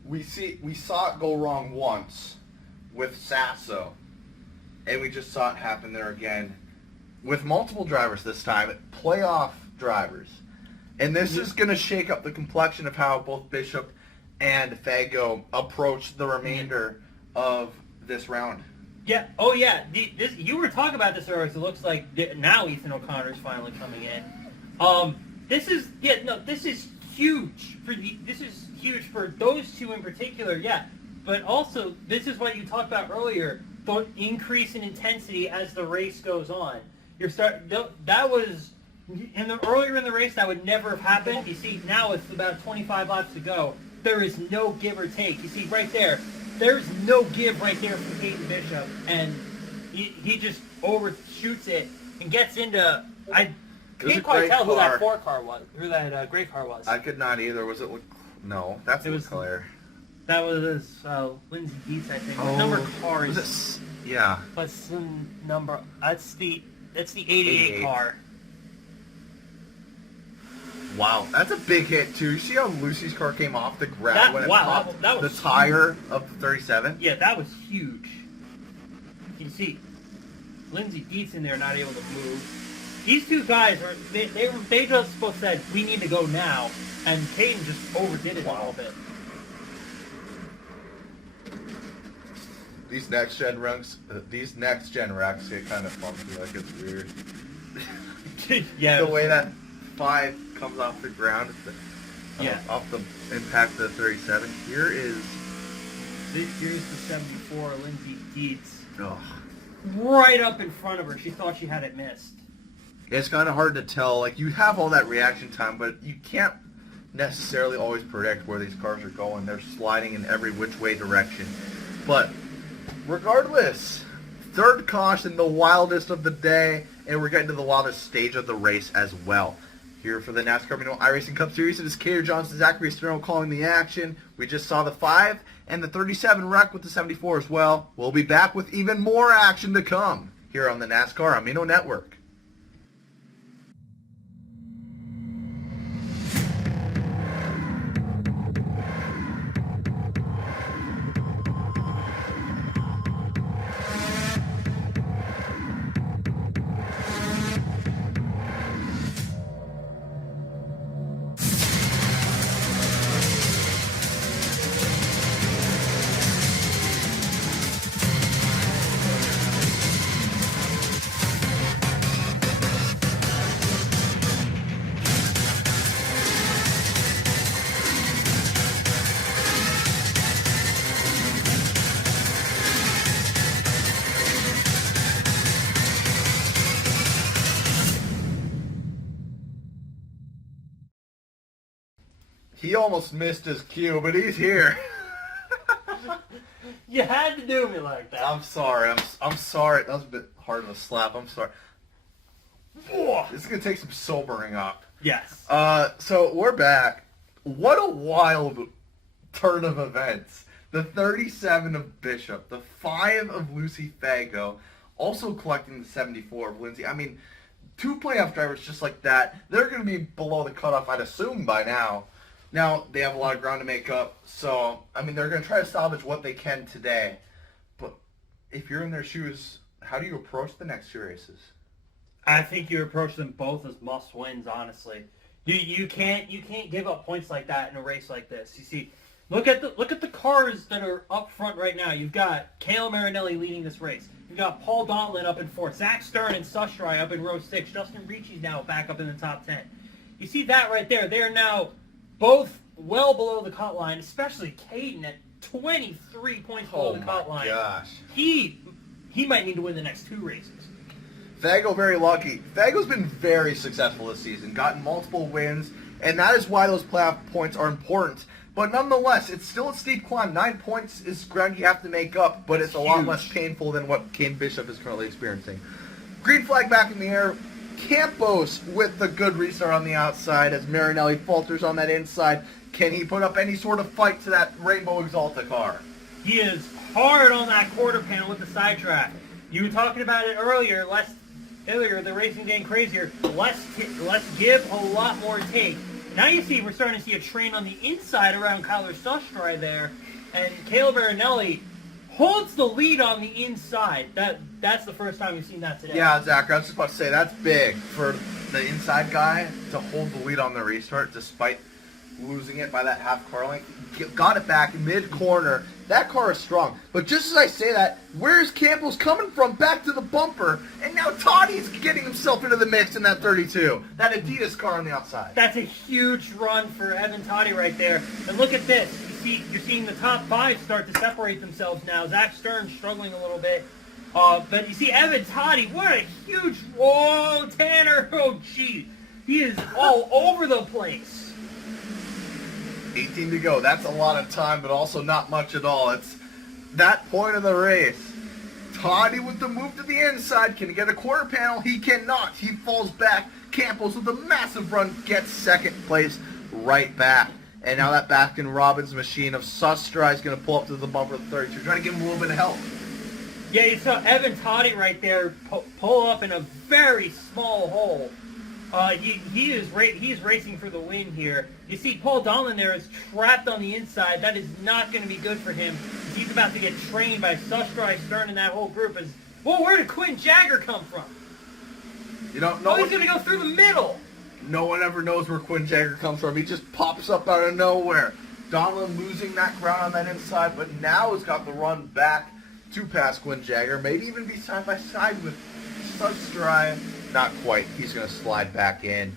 We saw it go wrong once with Sasso, and we just saw it happen there again with multiple drivers this time, playoff drivers. And this is going to shake up the complexion of how both Bishop and Faygo approach the remainder of this round. Yeah. Oh, yeah. You were talking about this earlier. So it looks like now Ethan O'Connor is finally coming in. This is huge this is huge for those two in particular. Yeah. But also, this is what you talked about earlier. The increase in intensity as the race goes on. That was earlier in the race that would never have happened. You see, now it's about 25 laps to go. There is no give or take. You see, right there. There's no give right there from Caden Bishop, and he just overshoots it and gets into. I can't quite tell who that car was, who that gray car was. I could not either. Was it? No, that's Leclerc. That was Lindsay Dietz, I think. What number car is this? Yeah. What's the number? That's the 88 car. Wow, that's a big hit too. You see how Lucy's car came off the ground when it popped that was the tire of the 37? Yeah, that was huge. You see, Lindsay Dietz in there not able to move. These two guys they just both said we need to go now, and Caden just overdid it a little bit. These next gen wrecks get kind of funky. Like it's weird. Yeah. The way that 5 comes off the ground, off the impact of the 37. Here's the 74, Lindsay Dietz. Oh. Right up in front of her. She thought she had it missed. It's kind of hard to tell. Like, you have all that reaction time, but you can't necessarily always predict where these cars are going. They're sliding in every which way direction. But regardless, third caution, the wildest of the day, and we're getting to the wildest stage of the race as well. Here for the NASCAR Amino iRacing Cup Series, it is Cater Johnson, Zachary Sterno calling the action. We just saw the 5 and the 37 wreck with the 74 as well. We'll be back with even more action to come here on the NASCAR Amino Network. He almost missed his cue, but he's here. You had to do me like that. I'm sorry. I'm sorry. That was a bit hard of a slap. I'm sorry. This is going to take some sobering up. Yes. So we're back. What a wild turn of events. The 37 of Bishop, the 5 of Lucy Faygo, also collecting the 74 of Lindsay. I mean, 2 playoff drivers just like that, they're going to be below the cutoff, I'd assume, by now. Now, they have a lot of ground to make up, so, I mean, they're going to try to salvage what they can today. But if you're in their shoes, how do you approach the next 2 races? I think you approach them both as must-wins, honestly. You can't give up points like that in a race like this. You see, look at the cars that are up front right now. You've got Cale Marinelli leading this race. You've got Paul Donlin up in 4th. Zach Stern and Sushtry up in row 6. Justin Ricci's now back up in the top 10. You see that right there. They're now both well below the cut line, especially Caden at 23 points below the cut line. Gosh. He might need to win the next 2 races. Faygo very lucky. Faygo's been very successful this season, gotten multiple wins, and that is why those playoff points are important. But nonetheless, it's still a steep climb. 9 points is ground you have to make up, but it's a lot less painful than what Kane Bishop is currently experiencing. Green flag back in the air. Campos with the good restart on the outside as Marinelli falters on that inside. Can he put up any sort of fight to that Rainbow Exalta car? He is hard on that quarter panel with the sidetrack. You were talking about it earlier, the racing getting crazier. Less give, a lot more take. Now you see, we're starting to see a train on the inside around Kyler Sushtry there, and Caleb Marinelli holds the lead on the inside. That's the first time we've seen that today. Yeah, Zach, I was just about to say, that's big for the inside guy to hold the lead on the restart despite losing it by that half car length. Got it back mid-corner. That car is strong. But just as I say that, where's Campbell's coming from? Back to the bumper. And now Toddy's getting himself into the mix in that 32. That Adidas car on the outside. That's a huge run for Evan Toddy right there. And look at this. You're seeing the top 5 start to separate themselves now. Zach Stern struggling a little bit. But you see Evan Toddy, what a huge... Whoa, Tanner. Oh, gee. He is all over the place. 18 to go. That's a lot of time, but also not much at all. It's that point of the race. Toddy with the move to the inside. Can he get a quarter panel? He cannot. He falls back. Campos with a massive run gets second place right back. And now that Baskin-Robbins machine of Sustra is going to pull up to the bumper of the 32. Trying to give him a little bit of help. Yeah, you saw Evan Toddy right there pull up in a very small hole. He's racing for the win here. You see Paul Donlin there is trapped on the inside. That is not going to be good for him. He's about to get trained by Sustra, Stern, and that whole group. Well, where did Quinn Jagger come from? You don't Oh, know. he's going to go through the middle. No one ever knows where Quinn Jagger comes from. He just pops up out of nowhere. Donlin losing that ground on that inside, but now has got the run back to pass Quinn Jagger. Maybe even be side by side with Sustra. Not quite. He's going to slide back in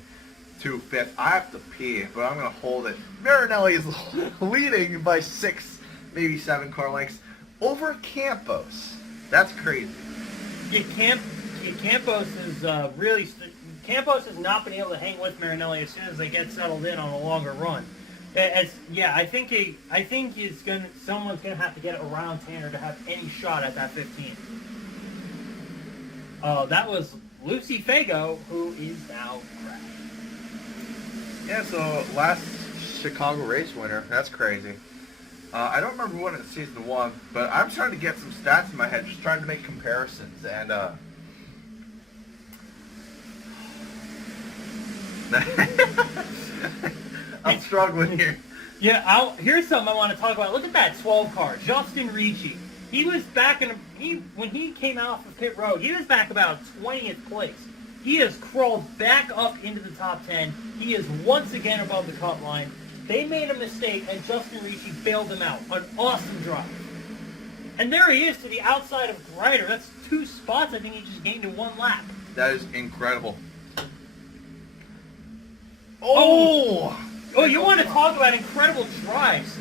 to 5th. I have to pee, but I'm going to hold it. Marinelli is leading by 6, maybe 7 car lengths over Campos. That's crazy. Yeah, Campos is really... Campos has not been able to hang with Marinelli as soon as they get settled in on a longer run. I think someone's going to have to get around Tanner to have any shot at that 15. That was Lucy Faygo, who is now crashed. Yeah, so last Chicago race winner. That's crazy. I don't remember when in season 1, but I'm trying to get some stats in my head, just trying to make comparisons. And I'm struggling here. Yeah, here's something I want to talk about. Look at that 12 car, Justin Ricci. He was back when he came out from pit road, he was back about 20th place. He has crawled back up into the top 10. He is once again above the cut line. They made a mistake, and Justin Ricci bailed them out. An awesome drive. And there he is to the outside of Grider. That's 2 spots I think he just gained in 1 lap. That is incredible. Oh, you want to talk about incredible drives.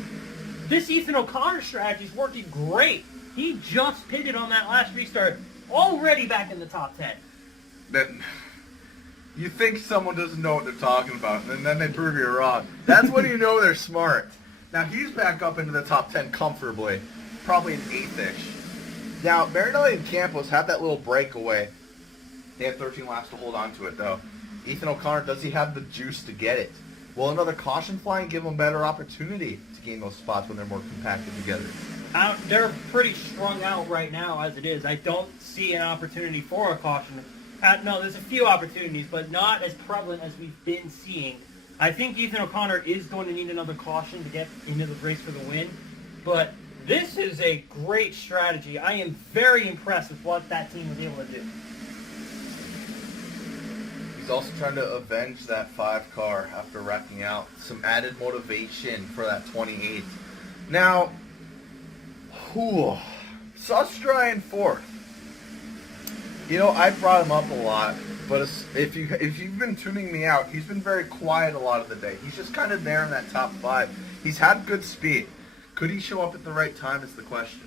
This Ethan O'Connor strategy is working great. He just pitted on that last restart, already back in the top 10. You think someone doesn't know what they're talking about, and then they prove you wrong. That's when you know they're smart. Now, he's back up into the top 10 comfortably, probably an 8th-ish. Now, Marinelli and Campos had that little breakaway. They had 13 laps to hold on to it, though. Ethan O'Connor, does he have the juice to get it? Will another caution fly and give him a better opportunity to gain those spots when they're more compacted together? They're pretty strung out right now as it is. I don't see an opportunity for a caution. No, there's a few opportunities, but not as prevalent as we've been seeing. I think Ethan O'Connor is going to need another caution to get into the race for the win, but this is a great strategy. I am very impressed with what that team was able to do. He's also trying to avenge that 5 car after wrecking out. Some added motivation for that 28. Now, Sustry in 4th. You know, I brought him up a lot, but if you've been tuning me out, he's been very quiet a lot of the day. He's just kind of there in that top 5. He's had good speed. Could he show up at the right time is the question.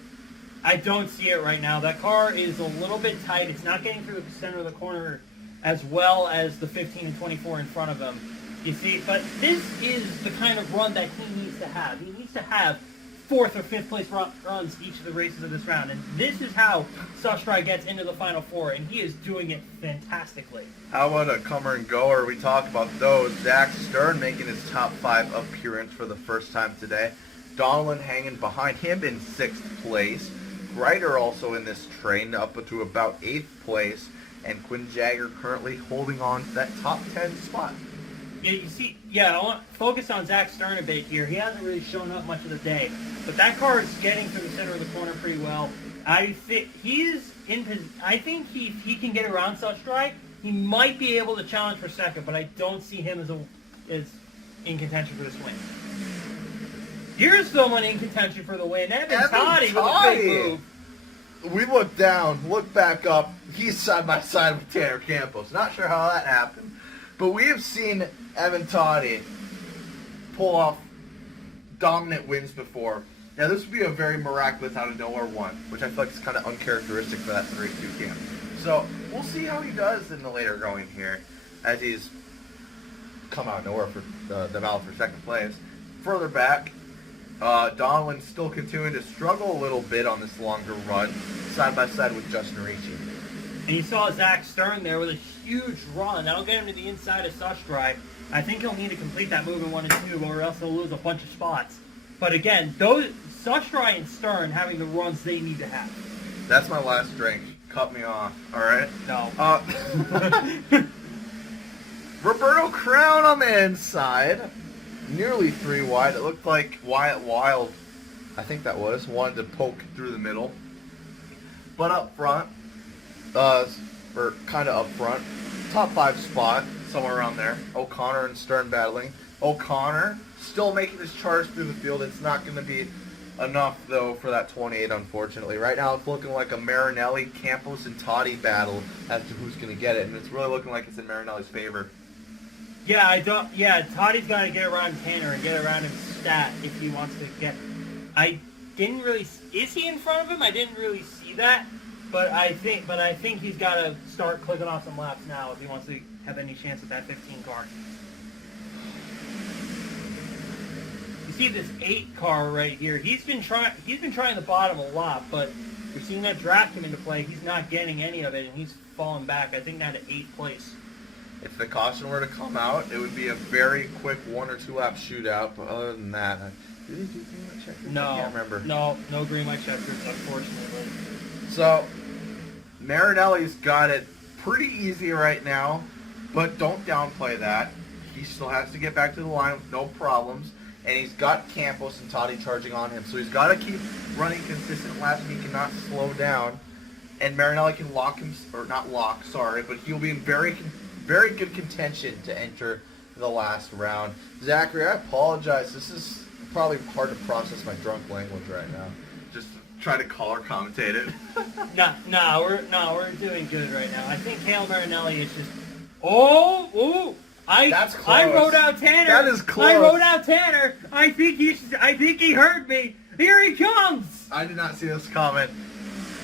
I don't see it right now. That car is a little bit tight. It's not getting through the center of the corner as well as the 15 and 24 in front of him. You see, but this is the kind of run that he needs to have. He needs to have 4th or 5th place runs each of the races of this round, and this is how Sustry gets into the Final 4, and he is doing it fantastically. How about a comer and goer? We talk about those. Zach Stern making his top 5 appearance for the first time today. Donlin hanging behind him in 6th place. Grider also in this train up to about 8th place, and Quinn Jagger currently holding on to that top 10 spot. Yeah, you see, I want to focus on Zach Stern a bit here. He hasn't really shown up much of the day, but that car is getting through the center of the corner pretty well. I think if he can get around Sustry, he might be able to challenge for 2nd, but I don't see him as in contention for this win. Here's someone in contention for the win. Evan Toddy with a big move. We look down, look back up. He's side by side with Tanner Campos. Not sure how that happened, but we have seen Evan Toddy pull off dominant wins before. Now, this would be a very miraculous out-of-nowhere one, which I feel like is kind of uncharacteristic for that 3-2 camp. So, we'll see how he does in the later going here, as he's come out of nowhere for the battle for 2nd place. Further back, Donlin's still continuing to struggle a little bit on this longer run, side by side with Justin Ricci. And you saw Zach Stern there with a huge run. That'll get him to the inside of Sustry. I think he'll need to complete that move in 1 and 2, or else he'll lose a bunch of spots. But again, those Sustry and Stern having the runs they need to have. That's my last drink. Cut me off, all right? No. Roberto Crown on the inside. Nearly 3 wide. It looked like Wyatt Wild, I think that wanted to poke through the middle. But up front, or kind of up front, top 5 spot, somewhere around there. O'Connor and Stern battling. O'Connor still making his charge through the field. It's not going to be enough, though, for that 28, unfortunately. Right now, it's looking like a Marinelli, Campos, and Toddy battle as to who's going to get it, and it's really looking like it's in Marinelli's favor. Toddy's got to get around Tanner and get around him stat if he wants to get... Is he in front of him? I didn't really see that, but I think he's got to start clicking off some laps now if he wants to have any chance with that 15 car. You see this 8 car right here. He's been trying the bottom a lot, but we're seeing that draft come into play. He's not getting any of it, and he's falling back. I think now to 8th place. If the caution were to come out, it would be a very quick 1 or 2 lap shootout. But other than that, do they do green light checkers? No, I can't remember. No green light checkers, unfortunately. So Marinelli's got it pretty easy right now, but don't downplay that. He still has to get back to the line with no problems, and he's got Campos and Toddy charging on him. So he's got to keep running consistent laps, and he cannot slow down. And Marinelli can lock him, or not lock, sorry, but he'll be in very good contention to enter the last round. Zachary, I apologize. This is probably hard to process my drunk language right now. Just try to color commentate it. We're doing good right now. I think Hale Marinelli is just... That's close. I wrote out Tanner. That is close. I wrote out Tanner. I think he heard me. Here he comes. I did not see this comment.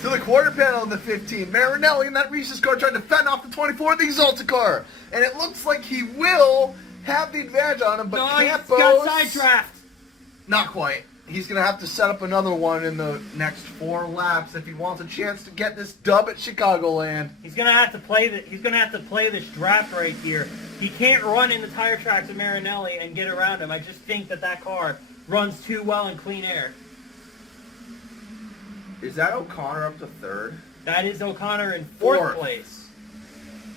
To the quarter panel of the 15, Marinelli in that Reese's car trying to fend off the 24 of the Exalta car. And it looks like he will have the advantage on him, but Campos... got side draft. Not quite. He's going to have to set up another one in the next 4 laps if he wants a chance to get this dub at Chicagoland. He's going to have to play this draft right here. He can't run in the tire tracks of Marinelli and get around him. I just think that car runs too well in clean air. Is that O'Connor up to 3rd? That is O'Connor in 4th place.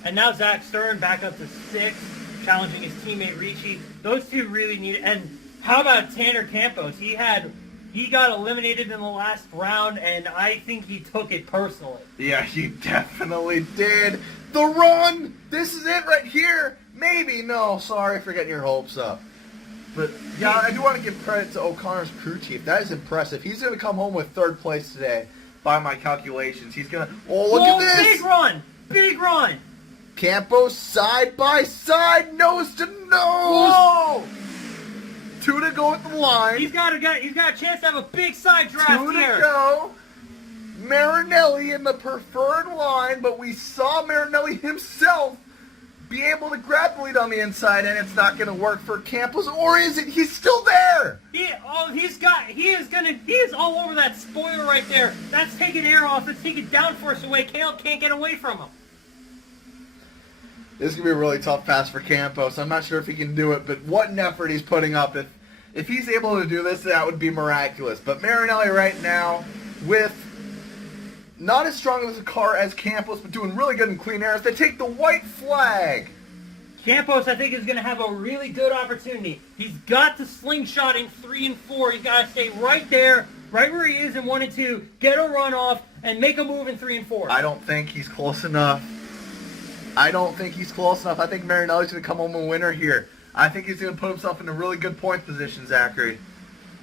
And now Zach Stern back up to 6th, challenging his teammate Ricci. Those two really need it. And how about Tanner Campos? He got eliminated in the last round, and I think he took it personally. Yeah, he definitely did. The run! This is it right here! Maybe. No, sorry for getting your hopes up. But, yeah, I do want to give credit to O'Connor's crew chief. That is impressive. He's going to come home with 3rd place today, by my calculations. He's going to... Oh, look at this! Big run! Big run! Campos side by side, nose to nose! Whoa! 2 to go at the line. He's got a chance to have a big side draft 2 here. to go. Marinelli in the preferred line, but we saw Marinelli himself be able to grab the lead on the inside, and it's not going to work for Campos, or is it? He's still there. He is all over that spoiler right there. That's taking air off. It's taking downforce away. Caleb can't get away from him. This is going to be a really tough pass for Campos. I'm not sure if he can do it, but what an effort he's putting up. If he's able to do this, that would be miraculous. But Marinelli right now with not as strong of a car as Campos, but doing really good in clean air as they take the white flag. Campos, I think, is going to have a really good opportunity. He's got to slingshot in 3 and 4. He's got to stay right there, right where he is in 1 and 2, get a run off, and make a move in 3 and 4. I don't think he's close enough. I think Marinelli's going to come home a winner here. I think he's going to put himself in a really good point position, Zachary.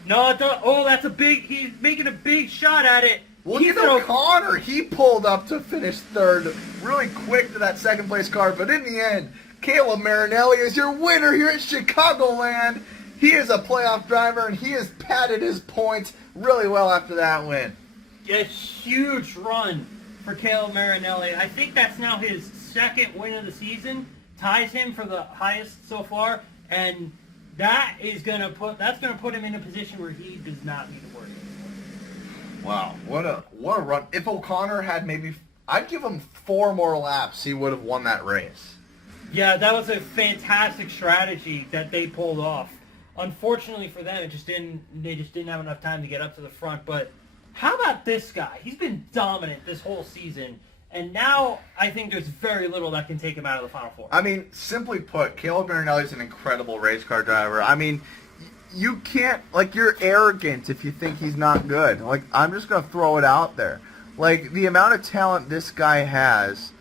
No, that's a big... He's making a big shot at it. Look at O'Connor. He pulled up to finish 3rd really quick to that 2nd place car. But in the end, Caleb Marinelli is your winner here at Chicagoland. He is a playoff driver, and he has padded his points really well after that win. A huge run for Caleb Marinelli. I think that's now his 2nd win of the season. Ties him for the highest so far, and that's going to put him in a position where he does not need to worry. Wow, what a run. If O'Connor had I'd give him 4 more laps, he would have won that race. Yeah, that was a fantastic strategy that they pulled off. Unfortunately for them, they just didn't have enough time to get up to the front. But how about this guy? He's been dominant this whole season, and now I think there's very little that can take him out of the Final Four. I mean, simply put, Caleb Marinelli is an incredible race car driver. I mean, you can't, you're arrogant if you think he's not good. I'm just going to throw it out there. The amount of talent this guy has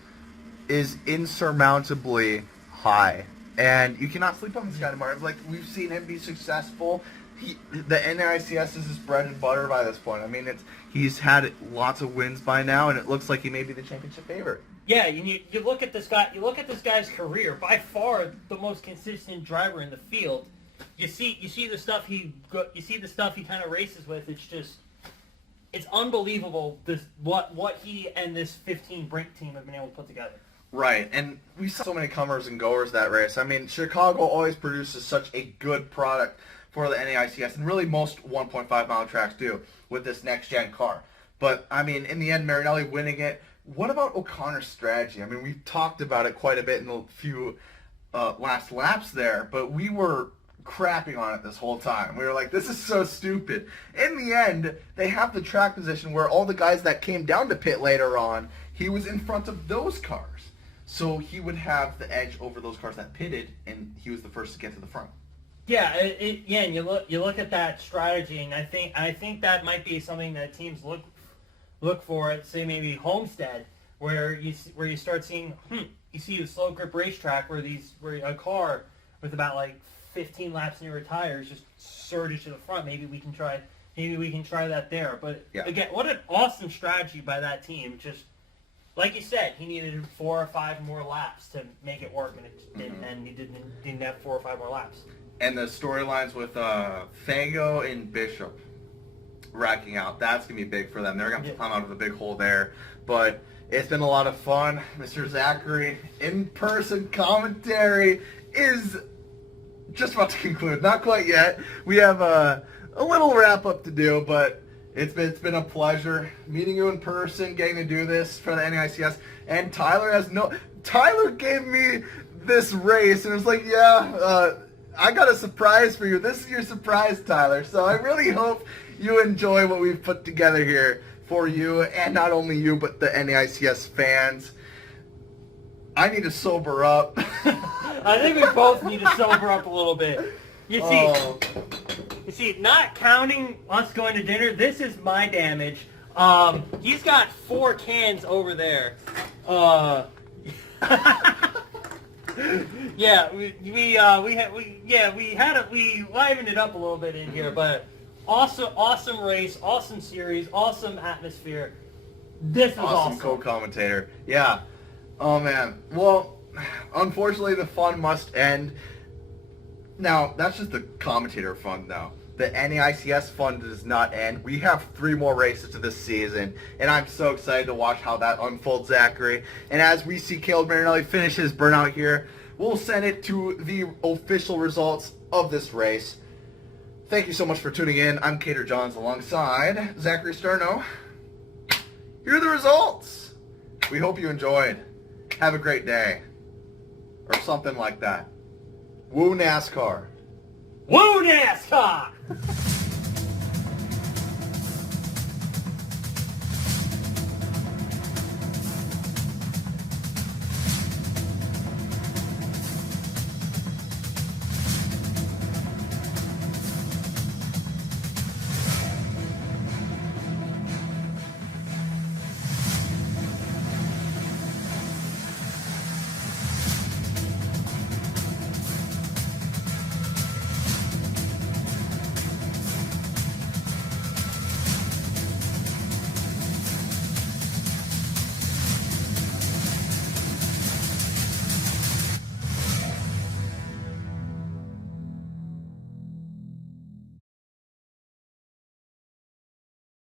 is insurmountably high. And you cannot sleep on this guy anymore. We've seen him be successful. The NAICS is his bread and butter by this point. I mean, he's had lots of wins by now, and it looks like he may be the championship favorite. Yeah, you look at this guy. You look at this guy's career. By far, the most consistent driver in the field. You see the stuff he kind of races with. It's unbelievable. What he and this 15 Brink team have been able to put together. Right, and we saw so many comers and goers that race. I mean, Chicago always produces such a good product for the NAICS, and really most 1.5 mile tracks do with this next-gen car. But, I mean, in the end, Marinelli winning it. What about O'Connor's strategy? I mean, we talked about it quite a bit in the few last laps there, but we were crapping on it this whole time. We were like, this is so stupid. In the end, they have the track position where all the guys that came down to pit later on, he was in front of those cars. So he would have the edge over those cars that pitted, and he was the first to get to the front. Yeah, and you look at that strategy, and I think that might be something that teams look for at, say, maybe Homestead, where you start seeing you see the slow grip racetrack where a car with about 15 laps near tires just surges to the front. Maybe we can try that there. But yeah. Again, what an awesome strategy by that team. Just like you said, he needed 4 or 5 more laps to make it work, and he didn't have 4 or 5 more laps. And the storylines with Faygo and Bishop. racking out. That's going to be big for them. They're going to have to climb out of the big hole there. But it's been a lot of fun. Mr. Zachary, in-person commentary is just about to conclude. Not quite yet. We have a little wrap-up to do, but it's been a pleasure meeting you in person, getting to do this for the NAICS. And Tyler gave me this race, and it was like, I got a surprise for you. This is your surprise, Tyler. So I really hope you enjoy what we've put together here for you, and not only you, but the NAICS fans. I need to sober up. I think we both need to sober up a little bit. You see, not counting us going to dinner, this is my damage. He's got 4 cans over there. Yeah, we livened it up a little bit in here, but awesome race, awesome series, awesome atmosphere. This was awesome. Co-commentator. Yeah. Oh man. Well, unfortunately the fun must end. Now, that's just the commentator fun though. The NAICS fun does not end. We have 3 more races to this season, and I'm so excited to watch how that unfolds, Zachary. And as we see Caleb Marinelli finish his burnout here, we'll send it to the official results of this race. Thank you so much for tuning in. I'm Cater Johns alongside Zachary Sterno. Here are the results. We hope you enjoyed. Have a great day. Or something like that. Woo NASCAR. Woo NASCAR!